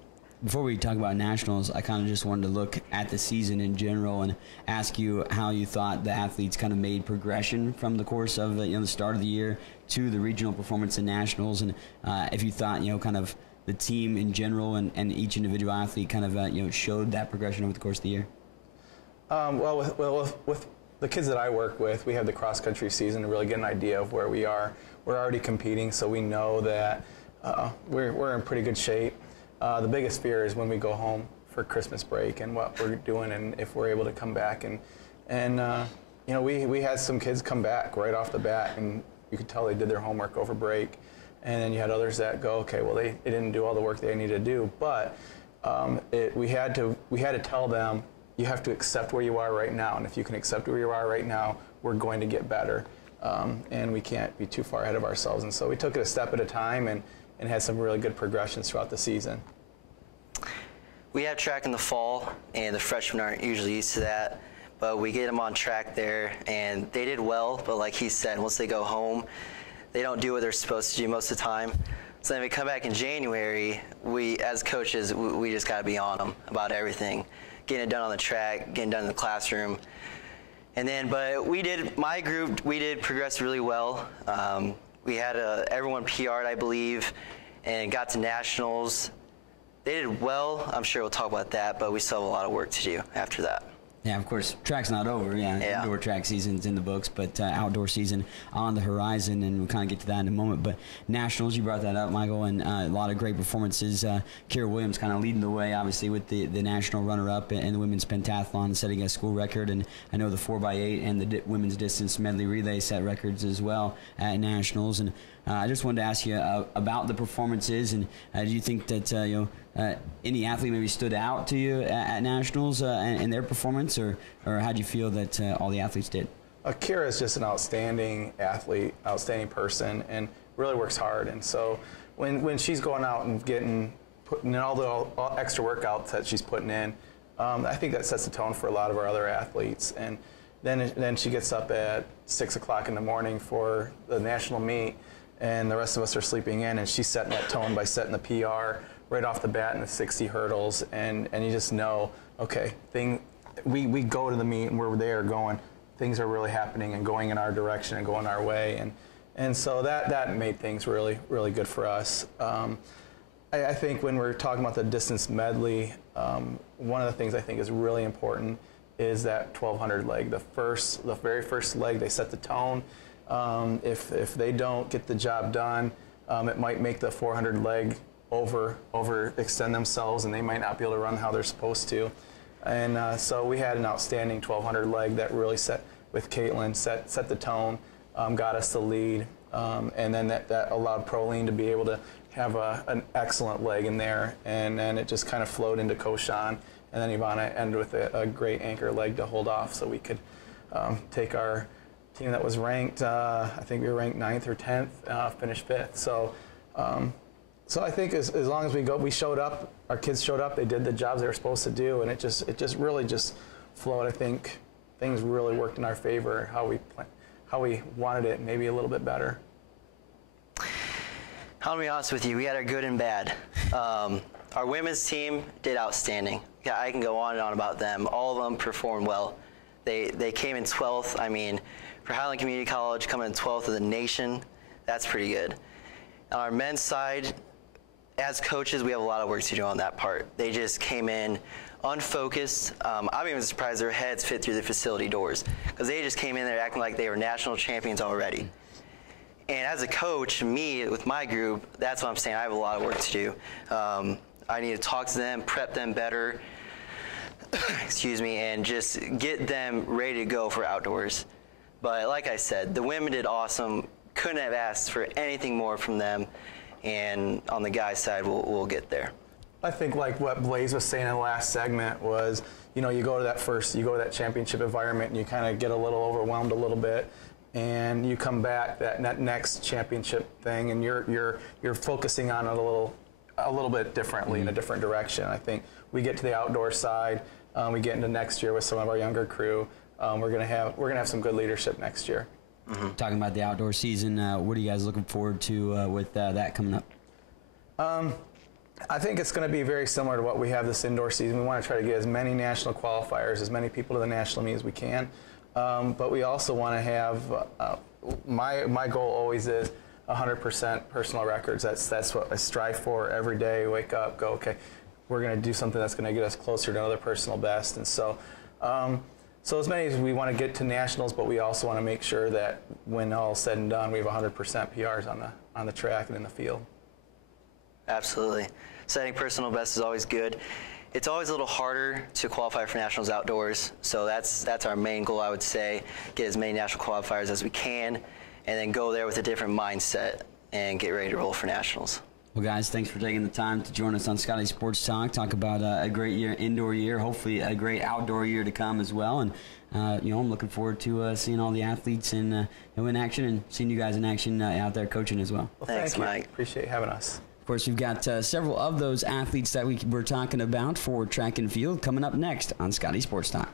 Before we talk about nationals, I kind of just wanted to look at the season in general and ask you how you thought the athletes kind of made progression from the course of the start of the year to the regional performance in nationals, and if you thought kind of the team in general and each individual athlete kind of showed that progression over the course of the year. Well, with the kids that I work with, we have the cross country season to really get an idea of where we are. We're already competing, so we know that we're in pretty good shape. The biggest fear is when we go home for Christmas break and what we're doing, and if we're able to come back. And we had some kids come back right off the bat, and you could tell they did their homework over break. And then you had others that go, okay, well they didn't do all the work they needed to do, but we had to tell them, you have to accept where you are right now, and if you can accept where you are right now, we're going to get better, and we can't be too far ahead of ourselves. And so we took it a step at a time and had some really good progressions throughout the season. We have track in the fall, and the freshmen aren't usually used to that, but we get them on track there, and they did well, but like he said, once they go home, they don't do what they're supposed to do most of the time. So then we come back in January, we, as coaches, we just got to be on them about everything. Getting it done on the track, getting done in the classroom. And then, but my group, we did progress really well. We had everyone PR'd, I believe, and got to nationals. They did well. I'm sure we'll talk about that, but we still have a lot of work to do after that. Yeah, of course, track's not over. Yeah. Indoor track season's in the books, but outdoor season on the horizon, and we'll kind of get to that in a moment. But nationals, you brought that up, Michael, and a lot of great performances. Kira Williams kind of leading the way, obviously, with the national runner-up in the women's pentathlon, setting a school record. And I know the 4x8 and the women's distance medley relay set records as well at nationals. And I just wanted to ask you about the performances, and do you think that any athlete maybe stood out to you at nationals and their performance, or how do you feel that all the athletes did? Kira is just an outstanding athlete, outstanding person, and really works hard. And so when she's going out and putting in all the extra workouts that she's putting in, I think that sets the tone for a lot of our other athletes. And then she gets up at 6 o'clock in the morning for the national meet, and the rest of us are sleeping in, and she's setting that tone by setting the PR right off the bat in the 60 hurdles, and you just know, okay, we go to the meet and we're there going, things are really happening and going in our direction and going our way, and so that made things really, really good for us. I think when we're talking about the distance medley, one of the things I think is really important is that 1200 leg. The very first leg, they set the tone. If they don't get the job done, it might make the 400 leg overextend themselves, and they might not be able to run how they're supposed to. And so we had an outstanding 1200 leg that really with Caitlin, set the tone, got us the lead, and then that allowed Proline to be able to have an excellent leg in there, and then it just kind of flowed into Koshan, and then Ivana ended with a great anchor leg to hold off, so we could take our team that was ranked, I think we were ranked 9th or 10th, finish 5th. So I think as long as we showed up, our kids showed up, they did the jobs they were supposed to do, and it just really flowed. I think things really worked in our favor, how we wanted it, maybe a little bit better. I'll be honest with you, we had our good and bad. Our women's team did outstanding. Yeah, I can go on and on about them. All of them performed well. They came in 12th. I mean, for Highland Community College, coming in 12th of the nation, that's pretty good. On our men's side, as coaches, we have a lot of work to do on that part. They just came in unfocused. I'm even surprised their heads fit through the facility doors, because they just came in there acting like they were national champions already. And as a coach, me, with my group, that's what I'm saying. I have a lot of work to do. I need to talk to them, prep them better, excuse me, and just get them ready to go for outdoors. But like I said, the women did awesome. Couldn't have asked for anything more from them. And on the guys' side, we'll get there. I think like what Blaze was saying in the last segment was, you go to that championship environment and you kind of get a little overwhelmed a little bit, and you come back that next championship thing and you're focusing on it a little bit differently, in a different direction. I think we get to the outdoor side, we get into next year with some of our younger crew. We're gonna have some good leadership next year. Mm-hmm. Talking about the outdoor season, what are you guys looking forward to with that coming up? I think it's going to be very similar to what we have this indoor season. We want to try to get as many national qualifiers, as many people to the national meet as we can. But we also want to have, my goal always is 100% personal records. That's what I strive for every day. Wake up, go, okay, we're going to do something that's going to get us closer to another personal best. And so, so as many as we want to get to nationals, but we also want to make sure that when all is said and done, we have 100% PRs on the track and in the field. Absolutely. Setting personal best is always good. It's always a little harder to qualify for nationals outdoors, so that's our main goal, I would say. Get as many national qualifiers as we can, and then go there with a different mindset and get ready to roll for nationals. Well, guys, thanks for taking the time to join us on Scottie Sports Talk about a great indoor year, hopefully a great outdoor year to come as well. And I'm looking forward to seeing all the athletes in action and seeing you guys in action out there coaching as well. Well, thanks, Mike. Appreciate having us. Of course, we've got several of those athletes that we were talking about for track and field coming up next on Scottie Sports Talk.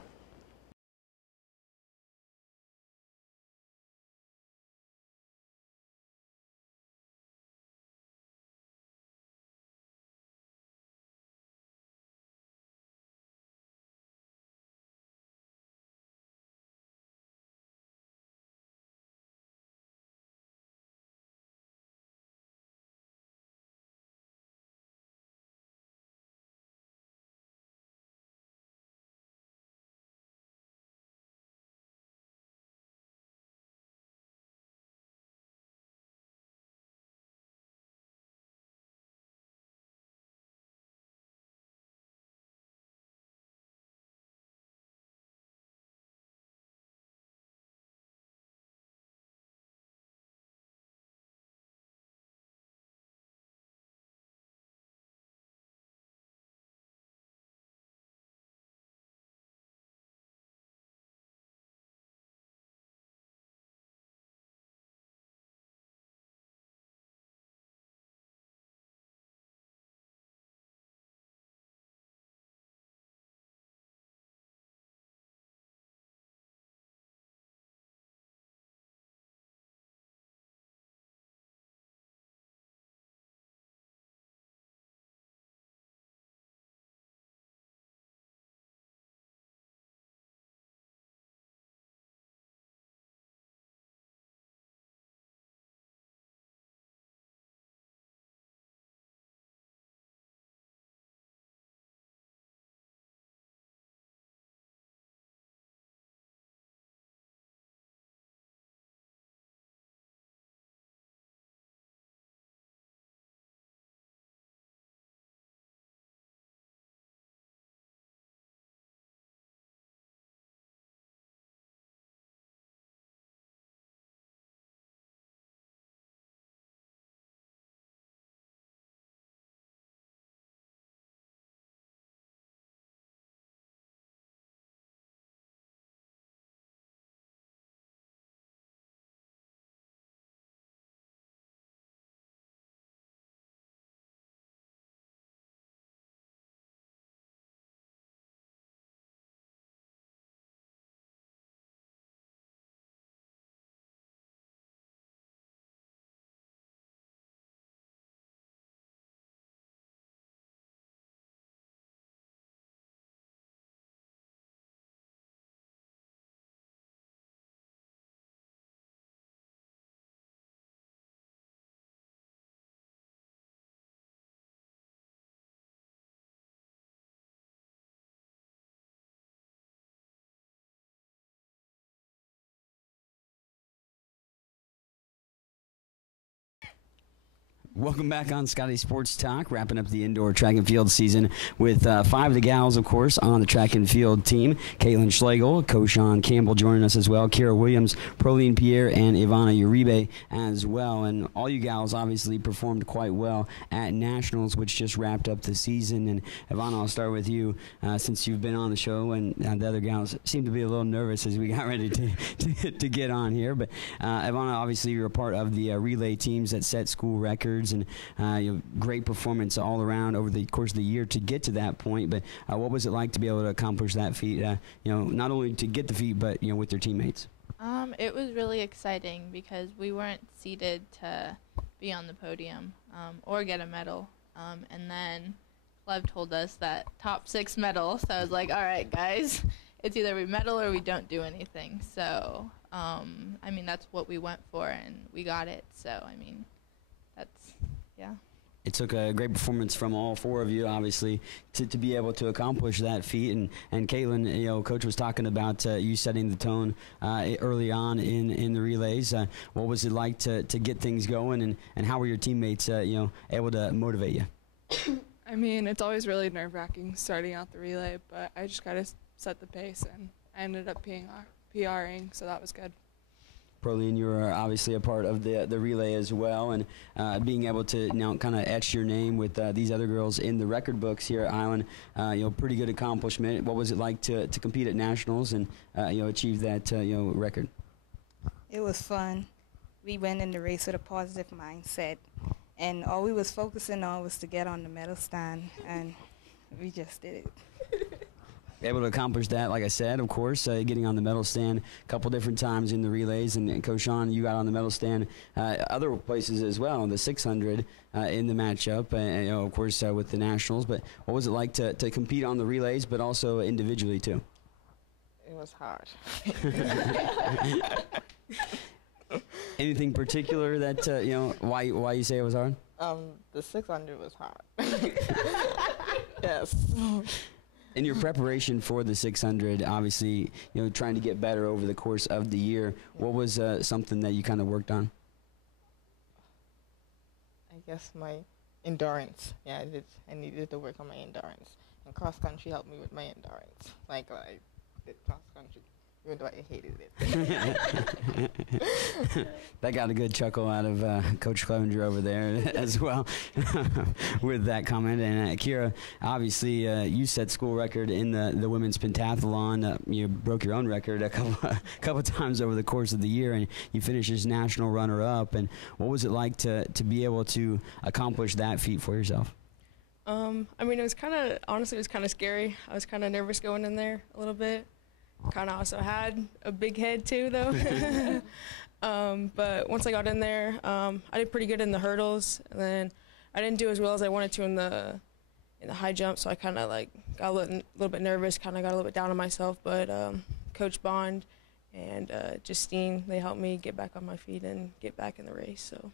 Welcome back on Scottie Sports Talk, wrapping up the indoor track and field season with 5 of the gals, of course, on the track and field team. Caitlin Schlegel, Koshan Campbell joining us as well, Kira Williams, Proline Pierre, and Ivana Uribe as well. And all you gals obviously performed quite well at Nationals, which just wrapped up the season. And Ivana, I'll start with you, since you've been on the show, and the other gals seem to be a little nervous as we got ready to get on here. But Ivana, obviously you're a part of the relay teams that set school records, and great performance all around over the course of the year to get to that point. But what was it like to be able to accomplish that feat? Not only to get the feat, but with your teammates. It was really exciting because we weren't seeded to be on the podium or get a medal. And then Clev told us that top 6 medal. So I was like, all right, guys, it's either we medal or we don't do anything. So, that's what we went for, and we got it. So, yeah. It took a great performance from all 4 of you, obviously, to be able to accomplish that feat. And Caitlin, Coach was talking about you setting the tone early on in the relays. What was it like to get things going, and how were your teammates, able to motivate you? It's always really nerve-wracking starting out the relay, but I just got to set the pace, and I ended up PRing, so that was good. Proline, you were obviously a part of the relay as well, and being able to now kind of etch your name with these other girls in the record books here at Highland, pretty good accomplishment. What was it like to compete at Nationals and achieve that record? It was fun. We went in the race with a positive mindset, and all we was focusing on was to get on the medal stand, and we just did it. Able to accomplish that, like I said, of course, getting on the medal stand a couple different times in the relays. And Koshan, you got on the medal stand other places as well, the 600 in the matchup, of course, with the Nationals. But what was it like to compete on the relays, but also individually, too? It was hard. Anything particular that, why you say it was hard? The 600 was hard. Yes. In your preparation for the 600, obviously, trying to get better over the course of the year, what was something that you kind of worked on? I guess my endurance. Yeah, I needed to work on my endurance. And cross country helped me with my endurance. I did cross country, even though I hated it. That got a good chuckle out of Coach Clevenger over there as well with that comment. And Kira, obviously you set school record in the women's pentathlon. You broke your own record a couple times over the course of the year, and you finished as national runner-up. And what was it like to be able to accomplish that feat for yourself? It was honestly, it was kind of scary. I was kind of nervous going in there a little bit. Kind of also had a big head too, though. But once I got in there, I did pretty good in the hurdles, and then I didn't do as well as I wanted to in the high jump. So I kind of got a little bit nervous, kind of got a little bit down on myself. But Coach Bond and Justine, they helped me get back on my feet and get back in the race. So.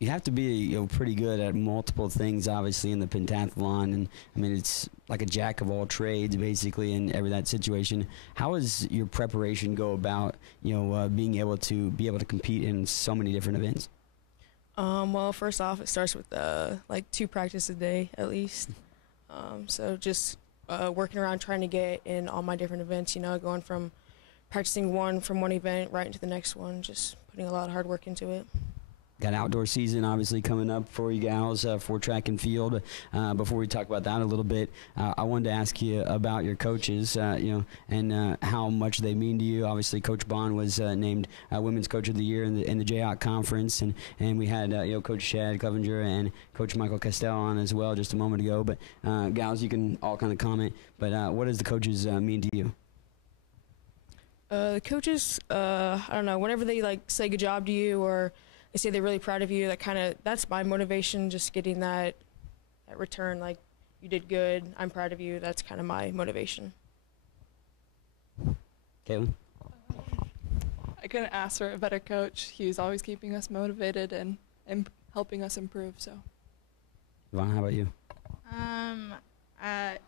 You have to be pretty good at multiple things, obviously, in the pentathlon, and it's like a jack of all trades, basically, in that situation. How does your preparation go about, being able to compete in so many different events? Well, first off, it starts with 2 practices a day at least. So just working around trying to get in all my different events. Going from practicing from one event right into the next one, just putting a lot of hard work into it. Got outdoor season obviously coming up for you gals for track and field. Before we talk about that a little bit, I wanted to ask you about your coaches, and how much they mean to you. Obviously, Coach Bond was named Women's Coach of the Year in the JAOC conference, and we had Coach Shad Clevenger and Coach Michael Castell on as well just a moment ago. But gals, you can all kind of comment. But what does the coaches mean to you? The coaches, I don't know. Whenever they say good job to you or they say they're really proud of you, that's my motivation, just getting that return, you did good, I'm proud of you. That's kind of my motivation. Caitlin? I couldn't ask for a better coach. He was always keeping us motivated and helping us improve. So. Yvonne, how about you? I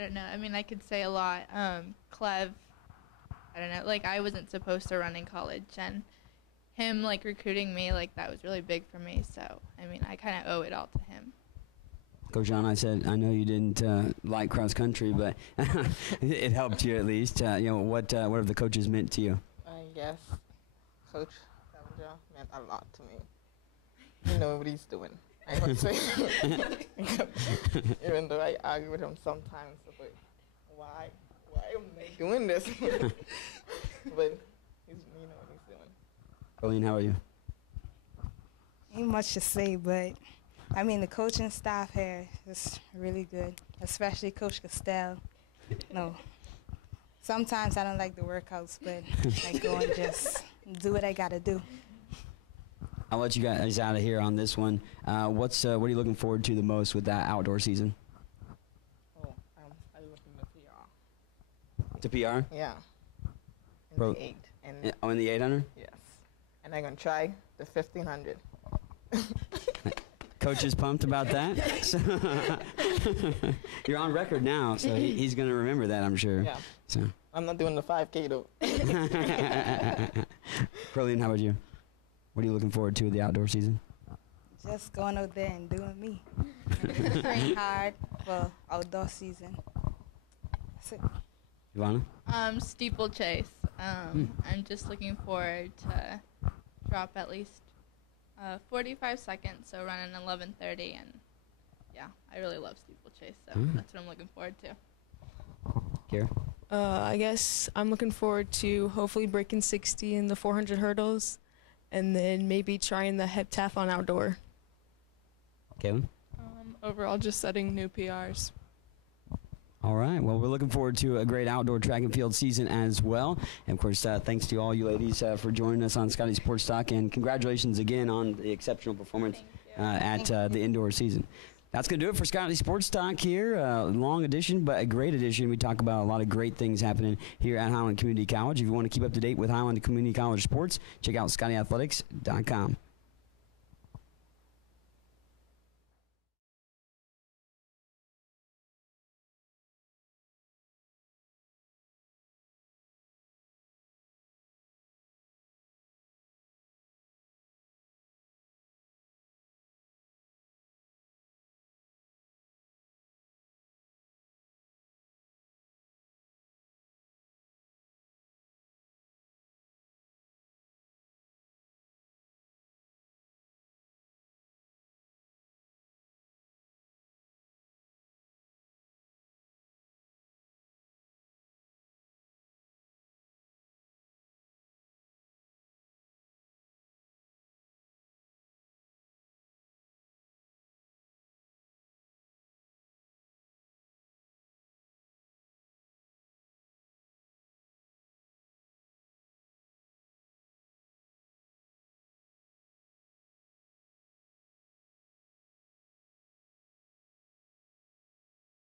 don't know. I could say a lot. Clev, I don't know. I wasn't supposed to run in college, and him like recruiting me, like that was really big for me. So I mean, I kind of owe it all to him. Coach John, I know you didn't like cross country, but it helped you at least. What have the coaches meant to you? Yes, Coach Savager meant a lot to me. You know what he's doing. I would say, even though I argue with him sometimes, but why am I doing this? But you know what he's doing. Colleen, how are you? Ain't much to say, but I mean the coaching staff here is really good, especially Coach Castell. No, sometimes I don't like the workouts, but I go and just do what I gotta do. I'll let you guys out of here on this one. What are you looking forward to the most with that outdoor season? Oh, I'm looking to PR. To PR? Yeah. In Pro, the 8. In the 800? Yes. And I'm going to try the 1500. Coach is pumped about that. So you're on record now, so he's going to remember that, I'm sure. Yeah. So. I'm not doing the 5K, though. Proline, how about you? What are you looking forward to with the outdoor season? Just going out there and doing me. Praying hard for outdoor season. That's it. Ivana? Steeplechase. I'm just looking forward to drop at least 45 seconds, so run an 11:30, and yeah, I really love steeplechase, so that's what I'm looking forward to. Kara? I guess I'm looking forward to hopefully breaking 60 in the 400 hurdles, and then maybe trying the heptathlon outdoor. Kaylin? Overall, just setting new PRs. All right. Well, we're looking forward to a great outdoor track and field season as well. And, of course, thanks to all you ladies for joining us on Scottie Sports Talk. And congratulations again on the exceptional performance at the indoor season. That's going to do it for Scottie Sports Talk here. Long edition, but a great edition. We talk about a lot of great things happening here at Highland Community College. If you want to keep up to date with Highland Community College sports, check out ScottieAthletics.com.